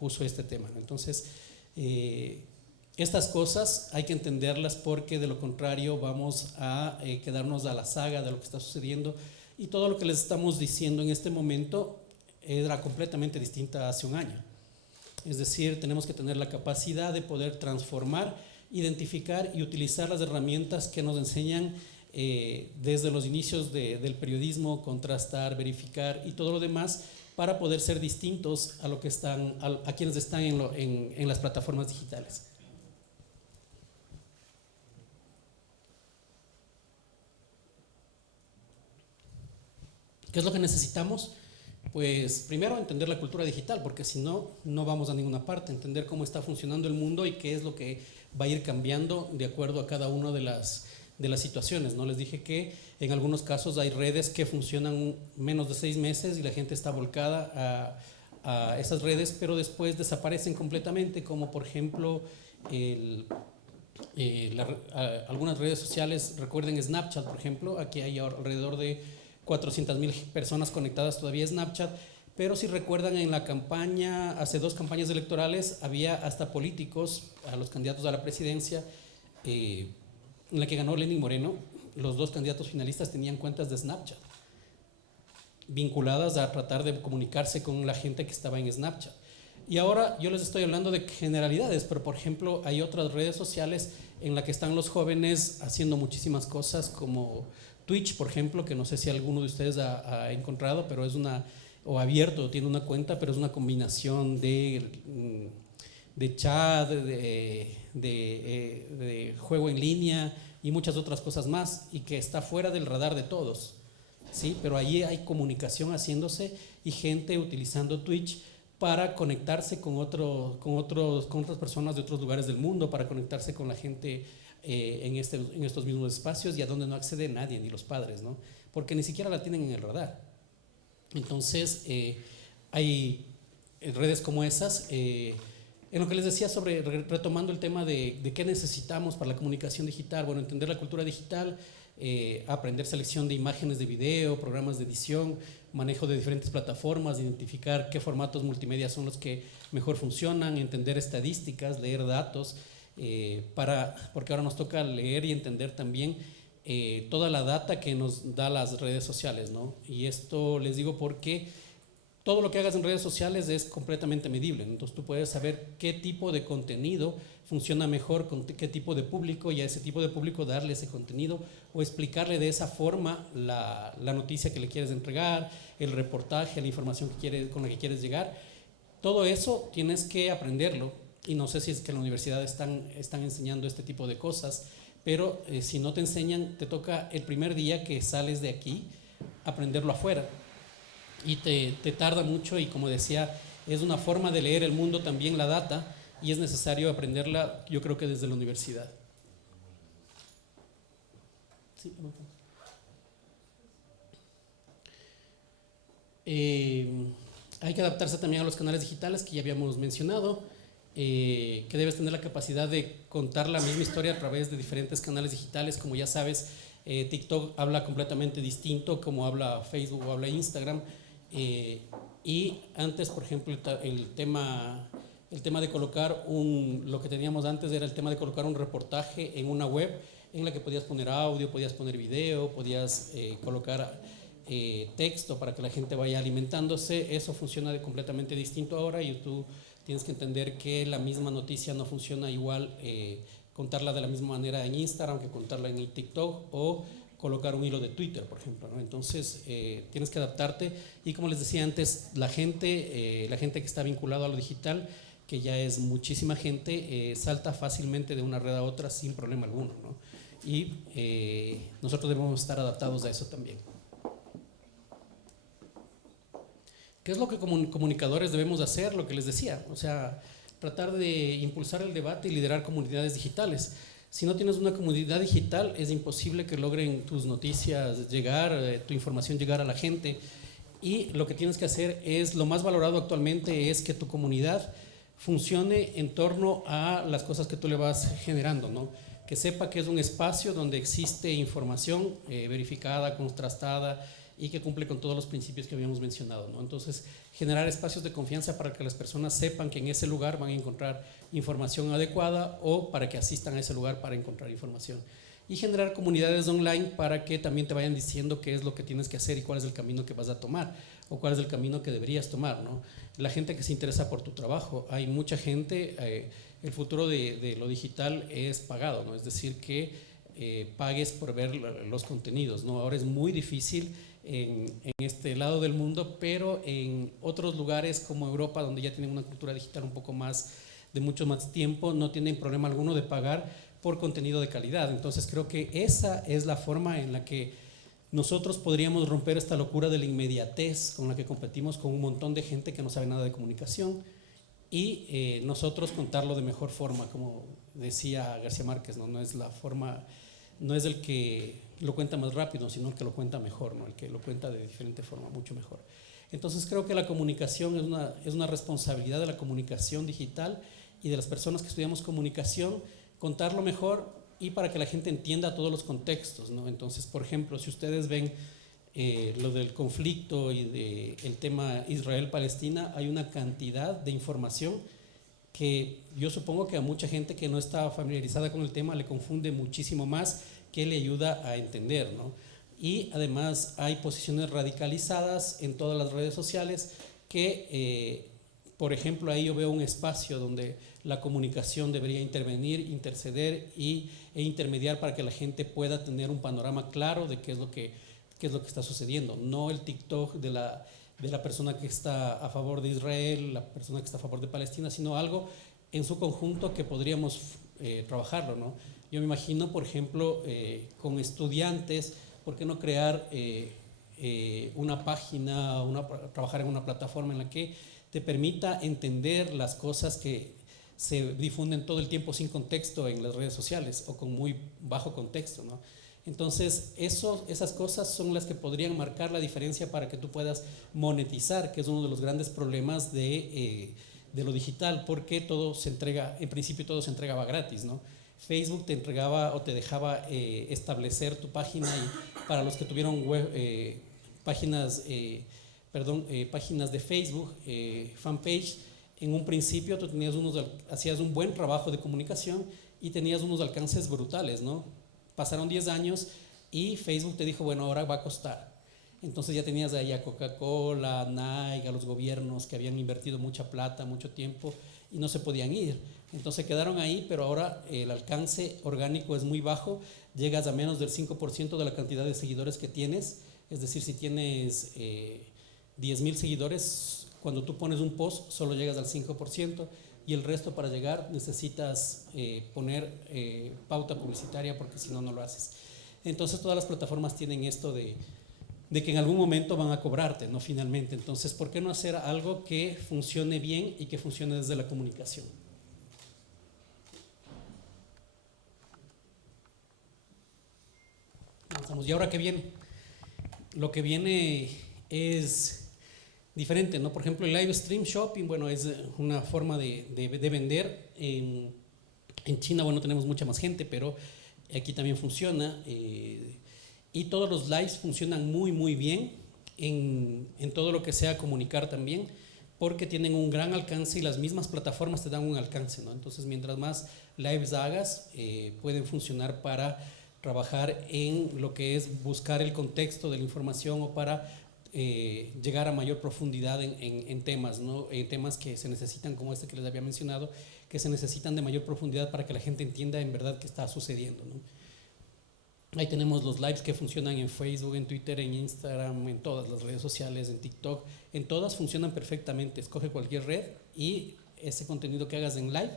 puso este tema, ¿no? Entonces estas cosas hay que entenderlas, porque de lo contrario vamos a quedarnos a la saga de lo que está sucediendo, y todo lo que les estamos diciendo en este momento era completamente distinta hace un año. Es decir, tenemos que tener la capacidad de poder transformar, identificar y utilizar las herramientas que nos enseñan desde los inicios del periodismo, contrastar, verificar y todo lo demás, para poder ser distintos a lo que están, a quienes están en las plataformas digitales. ¿Qué es lo que necesitamos? Pues primero entender la cultura digital, porque si no, no vamos a ninguna parte. Entender cómo está funcionando el mundo y qué es lo que va a ir cambiando de acuerdo a cada una de las situaciones, ¿no? Les dije que en algunos casos hay redes que funcionan menos de 6 meses y la gente está volcada a esas redes, pero después desaparecen completamente, como por ejemplo algunas redes sociales. Recuerden Snapchat, por ejemplo. Aquí hay alrededor de 400,000 personas conectadas todavía a Snapchat, pero si recuerdan, en la campaña, hace 2 campañas electorales, había hasta políticos, a los candidatos a la presidencia, en la que ganó Lenín Moreno, los 2 candidatos finalistas tenían cuentas de Snapchat, vinculadas a tratar de comunicarse con la gente que estaba en Snapchat. Y ahora yo les estoy hablando de generalidades, pero por ejemplo hay otras redes sociales en las que están los jóvenes haciendo muchísimas cosas, como Twitch, por ejemplo, que no sé si alguno de ustedes ha encontrado, pero es o abierto, tiene una cuenta, pero es una combinación de chat, de juego en línea y muchas otras cosas más, y que está fuera del radar de todos, ¿sí? Pero allí hay comunicación haciéndose y gente utilizando Twitch para conectarse con otras personas de otros lugares del mundo, para conectarse con la gente en estos mismos espacios, y a donde no accede nadie, ni los padres, ¿no? Porque ni siquiera la tienen en el radar. Entonces hay redes como esas. En lo que les decía sobre, retomando el tema de qué necesitamos para la comunicación digital, bueno, entender la cultura digital, aprender selección de imágenes, de video, programas de edición, manejo de diferentes plataformas, identificar qué formatos multimedia son los que mejor funcionan, entender estadísticas, leer datos, porque ahora nos toca leer y entender también toda la data que nos da las redes sociales, ¿no? Y esto les digo porque todo lo que hagas en redes sociales es completamente medible. Entonces tú puedes saber qué tipo de contenido funciona mejor con qué tipo de público, y a ese tipo de público darle ese contenido o explicarle de esa forma la noticia que le quieres entregar, el reportaje, la información con la que quieres llegar. Todo eso tienes que aprenderlo, y no sé si es que en la universidad están enseñando este tipo de cosas, pero si no te enseñan, te toca el primer día que sales de aquí aprenderlo afuera, y te tarda mucho, y como decía, es una forma de leer el mundo también, la data, y es necesario aprenderla, yo creo que desde la universidad. Sí, hay que adaptarse también a los canales digitales que ya habíamos mencionado, que debes tener la capacidad de contar la misma historia a través de diferentes canales digitales. Como ya sabes, TikTok habla completamente distinto como habla Facebook o habla Instagram, y antes, por ejemplo, el tema de colocar lo que teníamos antes era el tema de colocar un reportaje en una web en la que podías poner audio, podías poner video, podías colocar texto para que la gente vaya alimentándose. Eso funciona completamente distinto ahora, y tú tienes que entender que la misma noticia no funciona igual, contarla de la misma manera en Instagram que contarla en TikTok, o colocar un hilo de Twitter, por ejemplo, ¿no? Entonces tienes que adaptarte, y como les decía antes, la gente que está vinculada a lo digital, que ya es muchísima gente, salta fácilmente de una red a otra sin problema alguno, ¿no? Y nosotros debemos estar adaptados a eso también. ¿Qué es lo que como comunicadores debemos hacer? Lo que les decía, o sea, tratar de impulsar el debate y liderar comunidades digitales. Si no tienes una comunidad digital, es imposible que logren tus noticias llegar, tu información llegar a la gente. Y lo que tienes que hacer es, lo más valorado actualmente es que tu comunidad funcione en torno a las cosas que tú le vas generando, ¿no? que sepa que es un espacio donde existe información verificada, contrastada y que cumple con todos los principios que habíamos mencionado, ¿no? Entonces, generar espacios de confianza para que las personas sepan que en ese lugar van a encontrar información adecuada o para que asistan a ese lugar para encontrar información. Y generar comunidades online para que también te vayan diciendo qué es lo que tienes que hacer y cuál es el camino que vas a tomar o cuál es el camino que deberías tomar, ¿no? La gente que se interesa por tu trabajo, hay mucha gente, el futuro de lo digital es pagado, ¿no? Es decir, que pagues por ver los contenidos, ¿no? Ahora es muy difícil en este lado del mundo, pero en otros lugares como Europa, donde ya tienen una cultura digital un poco más, de mucho más tiempo, no tienen problema alguno de pagar por contenido de calidad. Entonces creo que esa es la forma en la que nosotros podríamos romper esta locura de la inmediatez con la que competimos con un montón de gente que no sabe nada de comunicación y nosotros contarlo de mejor forma, como decía García Márquez, ¿no? No es la forma, no es el que lo cuenta más rápido, sino el que lo cuenta mejor, ¿no? El que lo cuenta de diferente forma, mucho mejor. Entonces creo que la comunicación es una responsabilidad de la comunicación digital y de las personas que estudiamos comunicación, contarlo mejor y para que la gente entienda todos los contextos, ¿no? Entonces, por ejemplo, si ustedes ven lo del conflicto y el tema Israel-Palestina, hay una cantidad de información que yo supongo que a mucha gente que no está familiarizada con el tema le confunde muchísimo más que le ayuda a entender, ¿no? Y además hay posiciones radicalizadas en todas las redes sociales que, por ejemplo, ahí yo veo un espacio donde la comunicación debería intervenir, interceder e intermediar para que la gente pueda tener un panorama claro de qué es lo que está sucediendo, no el TikTok de la persona que está a favor de Israel, la persona que está a favor de Palestina, sino algo en su conjunto que podríamos trabajarlo, ¿no? Yo me imagino, por ejemplo, con estudiantes, ¿por qué no crear una página, trabajar en una plataforma en la que te permita entender las cosas que se difunden todo el tiempo sin contexto en las redes sociales o con muy bajo contexto, ¿no? Entonces, esas cosas son las que podrían marcar la diferencia para que tú puedas monetizar, que es uno de los grandes problemas de lo digital, porque todo se entrega, en principio todo se entregaba gratis, ¿no? Facebook te entregaba o te dejaba establecer tu página y para los que tuvieron páginas de Facebook, fanpage, en un principio tú hacías un buen trabajo de comunicación y tenías unos alcances brutales, ¿no? Pasaron 10 años y Facebook te dijo, bueno, ahora va a costar. Entonces ya tenías ahí a Coca-Cola, a Nike, a los gobiernos que habían invertido mucha plata, mucho tiempo y no se podían ir. Entonces quedaron ahí, pero ahora el alcance orgánico es muy bajo, llegas a menos del 5% de la cantidad de seguidores que tienes. Es decir, si tienes 10,000 seguidores, cuando tú pones un post solo llegas al 5% y el resto para llegar necesitas poner pauta publicitaria porque si no, no lo haces. Entonces todas las plataformas tienen esto de que en algún momento van a cobrarte, ¿no? Finalmente. Entonces, ¿por qué no hacer algo que funcione bien y que funcione desde la comunicación? Avanzamos. ¿Y ahora qué viene? Lo que viene es diferente, ¿no? Por ejemplo, el live stream shopping, bueno, es una forma de vender. En China, bueno, tenemos mucha más gente, pero aquí también funciona. Y todos los lives funcionan muy, muy bien en todo lo que sea comunicar también, porque tienen un gran alcance y las mismas plataformas te dan un alcance, ¿no? Entonces, mientras más lives hagas, pueden funcionar para trabajar en lo que es buscar el contexto de la información o para llegar a mayor profundidad en temas, ¿no? Temas que se necesitan, como este que les había mencionado, que se necesitan de mayor profundidad para que la gente entienda en verdad qué está sucediendo, ¿no? Ahí tenemos los lives que funcionan en Facebook, en Twitter, en Instagram, en todas las redes sociales, en TikTok. En todas funcionan perfectamente. Escoge cualquier red y ese contenido que hagas en live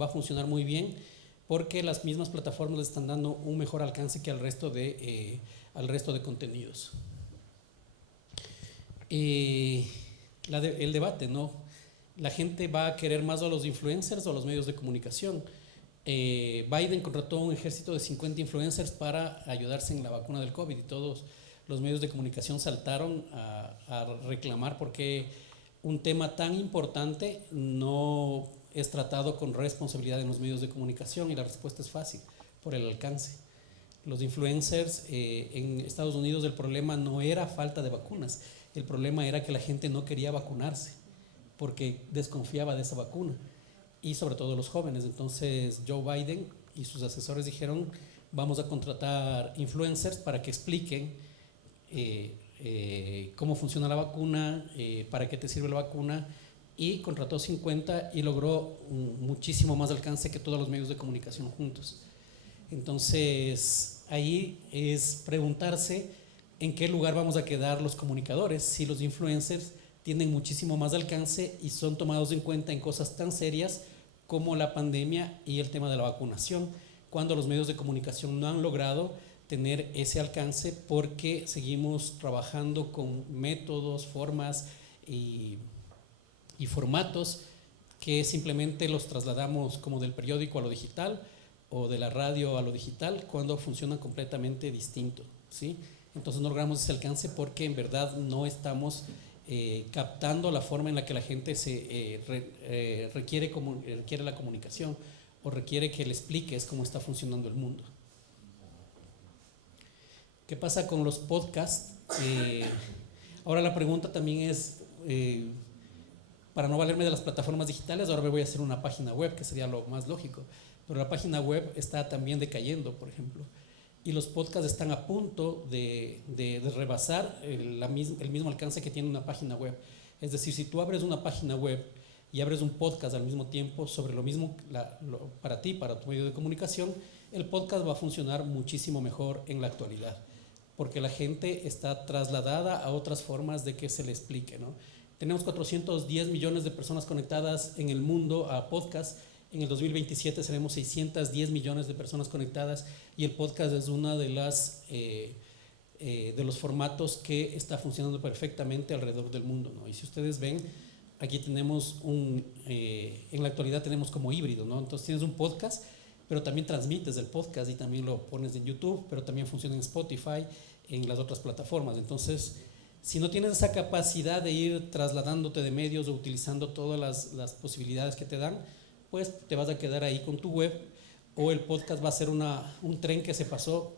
va a funcionar muy bien porque las mismas plataformas le están dando un mejor alcance que al resto de contenidos. El debate, ¿no? La gente va a querer más a los influencers o a los medios de comunicación. Biden contrató un ejército de 50 influencers para ayudarse en la vacuna del COVID y todos los medios de comunicación saltaron a reclamar porque un tema tan importante no es tratado con responsabilidad en los medios de comunicación y la respuesta es fácil, por el alcance. Los influencers en Estados Unidos, el problema no era falta de vacunas, el problema era que la gente no quería vacunarse porque desconfiaba de esa vacuna, y sobre todo los jóvenes. Entonces Joe Biden y sus asesores dijeron: vamos a contratar influencers para que expliquen cómo funciona la vacuna, para qué te sirve la vacuna, y contrató 50 y logró muchísimo más alcance que todos los medios de comunicación juntos. Entonces ahí es preguntarse en qué lugar vamos a quedar los comunicadores si los influencers tienen muchísimo más alcance y son tomados en cuenta en cosas tan serias como la pandemia y el tema de la vacunación, cuando los medios de comunicación no han logrado tener ese alcance porque seguimos trabajando con métodos, formas y formatos que simplemente los trasladamos como del periódico a lo digital o de la radio a lo digital, cuando funcionan completamente distinto, ¿sí? Entonces no logramos ese alcance porque en verdad no estamos captando la forma en la que la gente requiere la comunicación o requiere que le expliques cómo está funcionando el mundo. ¿Qué pasa con los podcasts? Ahora la pregunta también es, para no valerme de las plataformas digitales, ahora me voy a hacer una página web, que sería lo más lógico, pero la página web está también decayendo, por ejemplo, y los podcasts están a punto de rebasar el mismo alcance que tiene una página web. Es decir, si tú abres una página web y abres un podcast al mismo tiempo sobre lo mismo para ti, para tu medio de comunicación, el podcast va a funcionar muchísimo mejor en la actualidad, porque la gente está trasladada a otras formas de que se le explique, ¿no? Tenemos 410 millones de personas conectadas en el mundo a podcast. En el 2027 seremos 610 millones de personas conectadas, y el podcast es una de los formatos que está funcionando perfectamente alrededor del mundo, ¿no? Y si ustedes ven, aquí tenemos en la actualidad tenemos como híbrido, ¿no? Entonces tienes un podcast, pero también transmites el podcast y también lo pones en YouTube, pero también funciona en Spotify, en las otras plataformas. Entonces, si no tienes esa capacidad de ir trasladándote de medios o utilizando todas las posibilidades que te dan, pues te vas a quedar ahí con tu web, o el podcast va a ser un tren que se pasó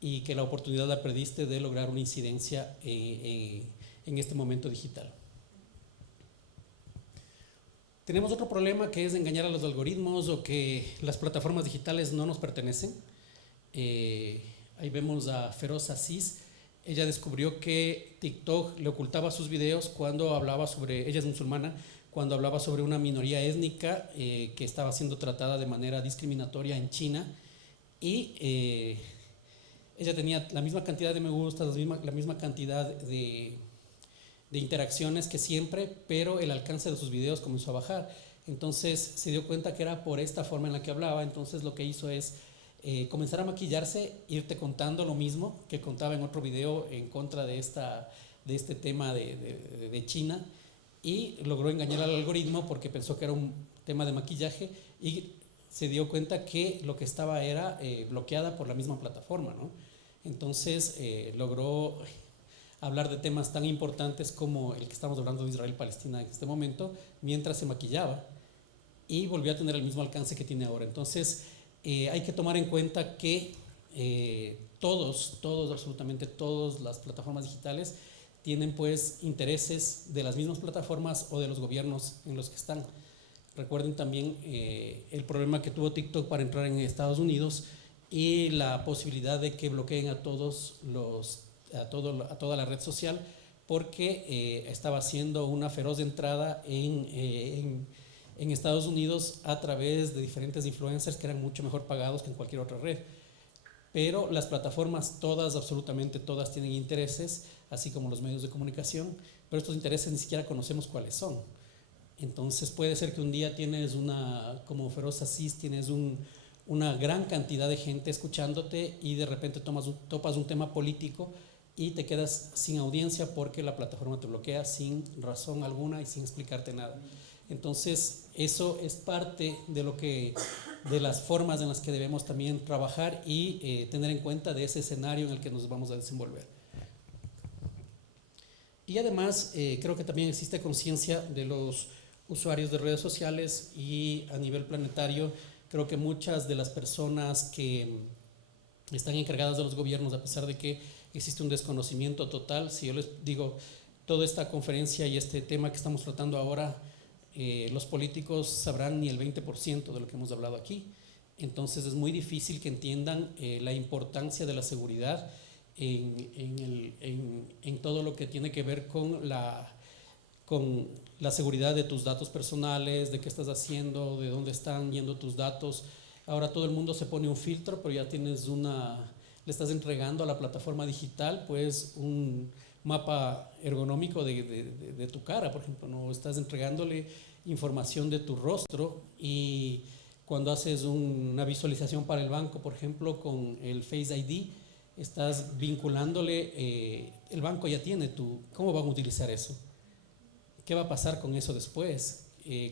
y que la oportunidad la perdiste de lograr una incidencia en este momento digital. Tenemos otro problema, que es engañar a los algoritmos o que las plataformas digitales no nos pertenecen. Ahí vemos a Feroz Aziz. Ella descubrió que TikTok le ocultaba sus videos cuando hablaba sobre, ella es musulmana, cuando hablaba sobre una minoría étnica que estaba siendo tratada de manera discriminatoria en China, y ella tenía la misma cantidad de me gustas, la misma cantidad de interacciones que siempre, pero el alcance de sus videos comenzó a bajar. Entonces se dio cuenta que era por esta forma en la que hablaba. Entonces lo que hizo es comenzar a maquillarse, irte contando lo mismo que contaba en otro video en contra de este tema de China, y logró engañar al algoritmo porque pensó que era un tema de maquillaje, y se dio cuenta que lo que estaba era bloqueada por la misma plataforma, ¿no? Entonces logró hablar de temas tan importantes como el que estamos hablando de Israel-Palestina en este momento, mientras se maquillaba, y volvió a tener el mismo alcance que tiene ahora. Entonces hay que tomar en cuenta que absolutamente todas las plataformas digitales tienen pues intereses de las mismas plataformas o de los gobiernos en los que están. Recuerden también el problema que tuvo TikTok para entrar en Estados Unidos y la posibilidad de que bloqueen a toda la red social, porque estaba haciendo una feroz entrada en Estados Unidos a través de diferentes influencers que eran mucho mejor pagados que en cualquier otra red. Pero las plataformas, absolutamente todas, tienen intereses, así como los medios de comunicación, pero estos intereses ni siquiera conocemos cuáles son. Entonces puede ser que un día tienes como Feroz Aziz, tienes una gran cantidad de gente escuchándote, y de repente topas un tema político y te quedas sin audiencia porque la plataforma te bloquea sin razón alguna y sin explicarte nada. Entonces eso es parte de las formas en las que debemos también trabajar y tener en cuenta de ese escenario en el que nos vamos a desenvolver. Y además creo que también existe conciencia de los usuarios de redes sociales, y a nivel planetario Creo que muchas de las personas que están encargadas de los gobiernos, a pesar de que existe un desconocimiento total, si yo les digo, toda esta conferencia y este tema que estamos tratando ahora, los políticos sabrán ni el 20% de lo que hemos hablado aquí. Entonces es muy difícil que entiendan la importancia de la seguridad en todo lo que tiene que ver con la seguridad de tus datos personales, de qué estás haciendo, de dónde están yendo tus datos. Ahora todo el mundo se pone un filtro, pero ya tienes le estás entregando a la plataforma digital pues un mapa ergonómico de tu cara, por ejemplo, ¿no? Estás entregándole información de tu rostro, y cuando haces una visualización para el banco, por ejemplo, con el Face ID, estás vinculándole, el banco ya tiene ¿cómo van a utilizar eso? ¿Qué va a pasar con eso después?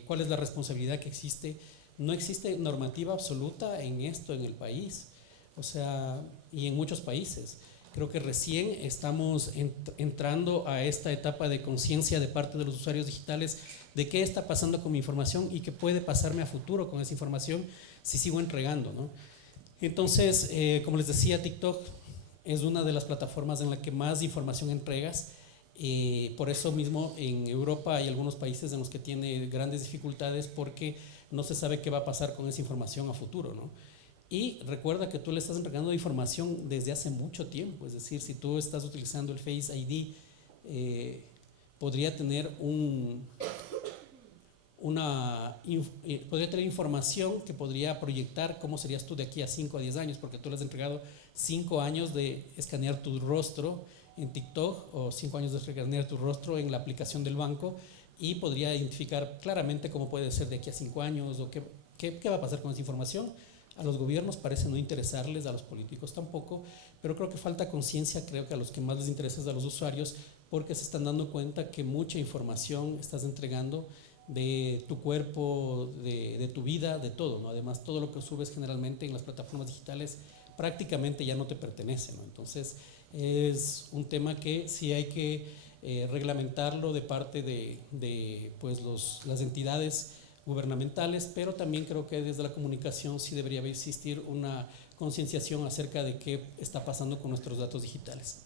¿Cuál es la responsabilidad que existe? No existe normativa absoluta en esto en el país, o sea, y en muchos países. Creo que recién estamos entrando a esta etapa de conciencia de parte de los usuarios digitales de qué está pasando con mi información y qué puede pasarme a futuro con esa información si sigo entregando, ¿no? Entonces, como les decía, TikTok es una de las plataformas en la que más información entregas. Por eso mismo en Europa hay algunos países en los que tiene grandes dificultades porque no se sabe qué va a pasar con esa información a futuro, ¿no? Y recuerda que tú le estás entregando información desde hace mucho tiempo, es decir, si tú estás utilizando el Face ID, podría tener podría tener información que podría proyectar cómo serías tú de aquí a 5 a 10 años, porque tú le has entregado 5 años de escanear tu rostro en TikTok o 5 años de escanear tu rostro en la aplicación del banco, y podría identificar claramente cómo puede ser de aquí a 5 años o qué va a pasar con esa información. A los gobiernos parece no interesarles, a los políticos tampoco, pero creo que falta conciencia. Creo que a los que más les interesa es a los usuarios, porque se están dando cuenta que mucha información estás entregando de tu cuerpo, de tu vida, de todo, ¿no? Además, todo lo que subes generalmente en las plataformas digitales prácticamente ya no te pertenece, ¿no? Entonces, es un tema que sí hay que reglamentarlo de parte de pues las entidades gubernamentales, pero también creo que desde la comunicación sí debería existir una concienciación acerca de qué está pasando con nuestros datos digitales.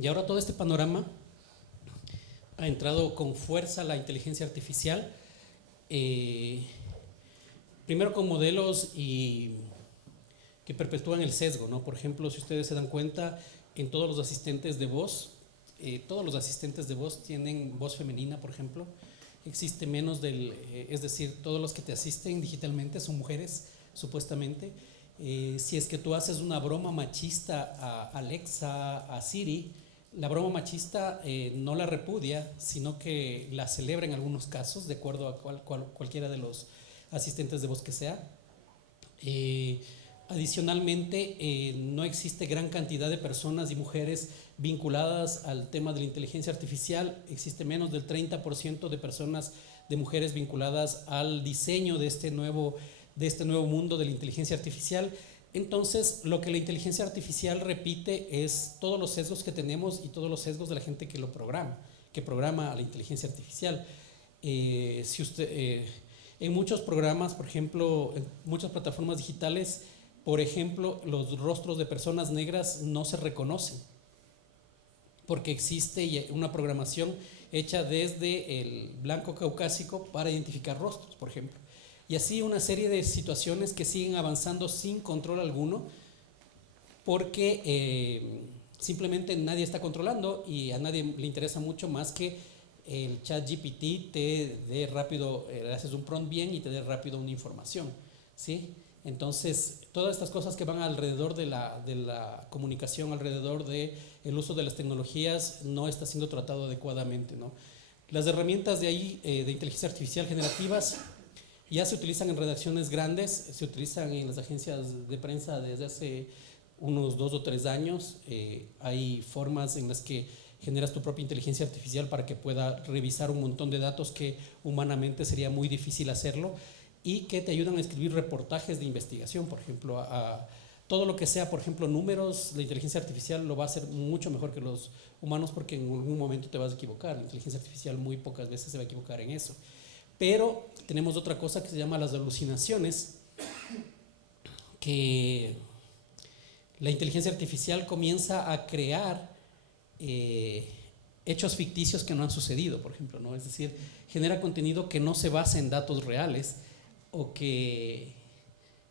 Y ahora todo este panorama ha entrado con fuerza la inteligencia artificial, primero con modelos que perpetúan el sesgo, ¿no? Por ejemplo, si ustedes se dan cuenta, en todos los asistentes de voz tienen voz femenina, por ejemplo. Existe menos es decir, todos los que te asisten digitalmente son mujeres, supuestamente. Si es que tú haces una broma machista a Alexa, a Siri, la broma machista no la repudia, sino que la celebra en algunos casos, de acuerdo a cualquiera de los asistentes de voz que sea. Adicionalmente, no existe gran cantidad de personas y mujeres vinculadas al tema de la inteligencia artificial. Existe menos del 30% de personas, de mujeres vinculadas al diseño de este nuevo mundo de la inteligencia artificial. Entonces, lo que la inteligencia artificial repite es todos los sesgos que tenemos y todos los sesgos de la gente que programa a la inteligencia artificial. En muchos programas, por ejemplo, en muchas plataformas digitales, por ejemplo, los rostros de personas negras no se reconocen porque existe una programación hecha desde el blanco caucásico para identificar rostros, por ejemplo. Y así una serie de situaciones que siguen avanzando sin control alguno, porque simplemente nadie está controlando y a nadie le interesa mucho más que el ChatGPT te dé rápido, haces un prompt bien y te dé rápido una información, ¿sí? Entonces, todas estas cosas que van alrededor de la comunicación, alrededor del uso de las tecnologías, no está siendo tratado adecuadamente, ¿no? Las herramientas de inteligencia artificial generativas ya se utilizan en redacciones grandes, se utilizan en las agencias de prensa desde hace unos 2 o 3 años. Hay formas en las que generas tu propia inteligencia artificial para que pueda revisar un montón de datos que humanamente sería muy difícil hacerlo, y que te ayudan a escribir reportajes de investigación, por ejemplo, a todo lo que sea, por ejemplo, números, la inteligencia artificial lo va a hacer mucho mejor que los humanos porque en algún momento te vas a equivocar. La inteligencia artificial muy pocas veces se va a equivocar en eso. Pero tenemos otra cosa que se llama las alucinaciones, que la inteligencia artificial comienza a crear hechos ficticios que no han sucedido, por ejemplo, ¿no? Es decir, genera contenido que no se basa en datos reales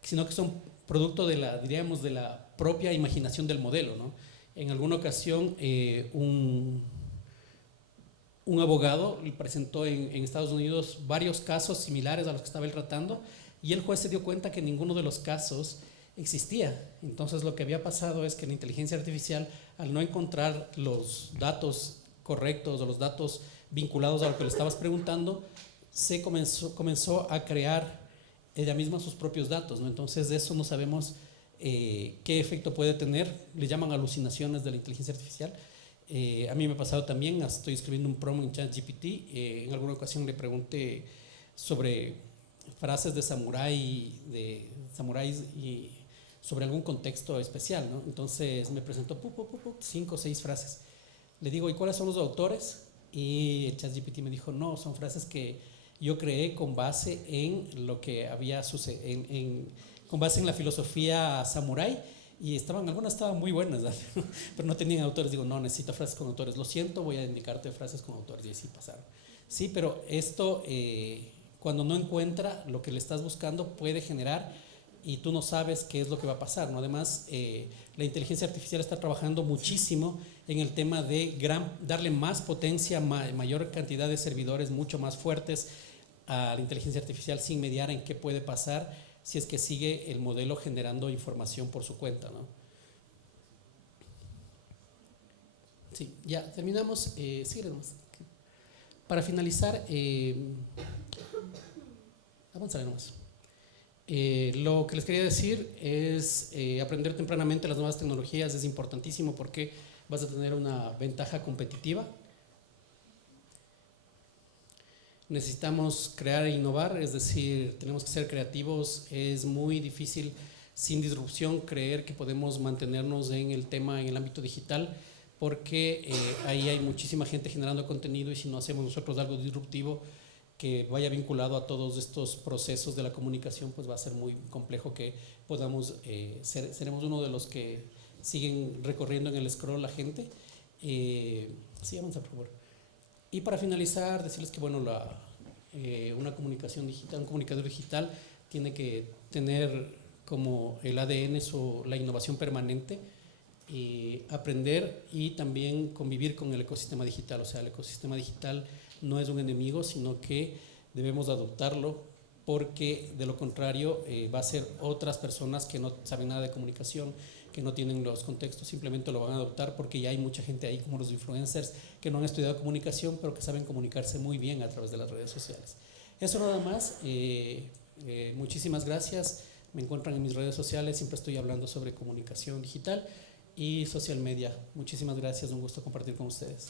sino que son producto de diríamos, de la propia imaginación del modelo, ¿no? En alguna ocasión, un abogado le presentó en Estados Unidos varios casos similares a los que estaba él tratando y el juez se dio cuenta que ninguno de los casos existía. Entonces lo que había pasado es que la inteligencia artificial, al no encontrar los datos correctos o los datos vinculados a lo que le estabas preguntando, comenzó a crear ella misma sus propios datos, ¿no? Entonces de eso no sabemos qué efecto puede tener. Le llaman alucinaciones de la inteligencia artificial. A mí me ha pasado también, estoy escribiendo un prompt en ChatGPT, en alguna ocasión le pregunté sobre frases de samuráis y sobre algún contexto especial, ¿no? Entonces me presentó 5 o 6 frases. Le digo, ¿y cuáles son los autores? Y el ChatGPT me dijo, no, son frases que yo creé con base en lo que había sucedido, con base en la filosofía samurái, y algunas estaban muy buenas, ¿verdad? Pero no tenían autores. Digo, no, necesito frases con autores. Lo siento, voy a indicarte frases con autores. Y así pasaron. Sí, pero esto, cuando no encuentra lo que le estás buscando, puede generar, y tú no sabes qué es lo que va a pasar, ¿no? Además, la inteligencia artificial está trabajando muchísimo en el tema de darle más potencia, mayor cantidad de servidores mucho más fuertes a la inteligencia artificial sin mediar en qué puede pasar si es que sigue el modelo generando información por su cuenta, ¿no? Sí, ya terminamos. Sigue nomás. Para finalizar, avanzaré nomás. Lo que les quería decir es aprender tempranamente las nuevas tecnologías es importantísimo porque vas a tener una ventaja competitiva. Necesitamos crear e innovar, es decir, tenemos que ser creativos. Es muy difícil sin disrupción creer que podemos mantenernos en el ámbito digital, porque ahí hay muchísima gente generando contenido, y si no hacemos nosotros algo disruptivo que vaya vinculado a todos estos procesos de la comunicación, pues va a ser muy complejo que podamos seremos uno de los que siguen recorriendo en el scroll la gente. Sí, avanza, por favor. Y para finalizar, decirles que bueno, una comunicación digital, un comunicador digital tiene que tener como el ADN la innovación permanente, aprender y también convivir con el ecosistema digital. O sea, el ecosistema digital no es un enemigo, sino que debemos adoptarlo, porque de lo contrario va a ser otras personas que no saben nada de comunicación, que no tienen los contextos, simplemente lo van a adoptar porque ya hay mucha gente ahí, como los influencers, que no han estudiado comunicación, pero que saben comunicarse muy bien a través de las redes sociales. Eso nada más. Muchísimas gracias. Me encuentran en mis redes sociales, siempre estoy hablando sobre comunicación digital y social media. Muchísimas gracias, un gusto compartir con ustedes.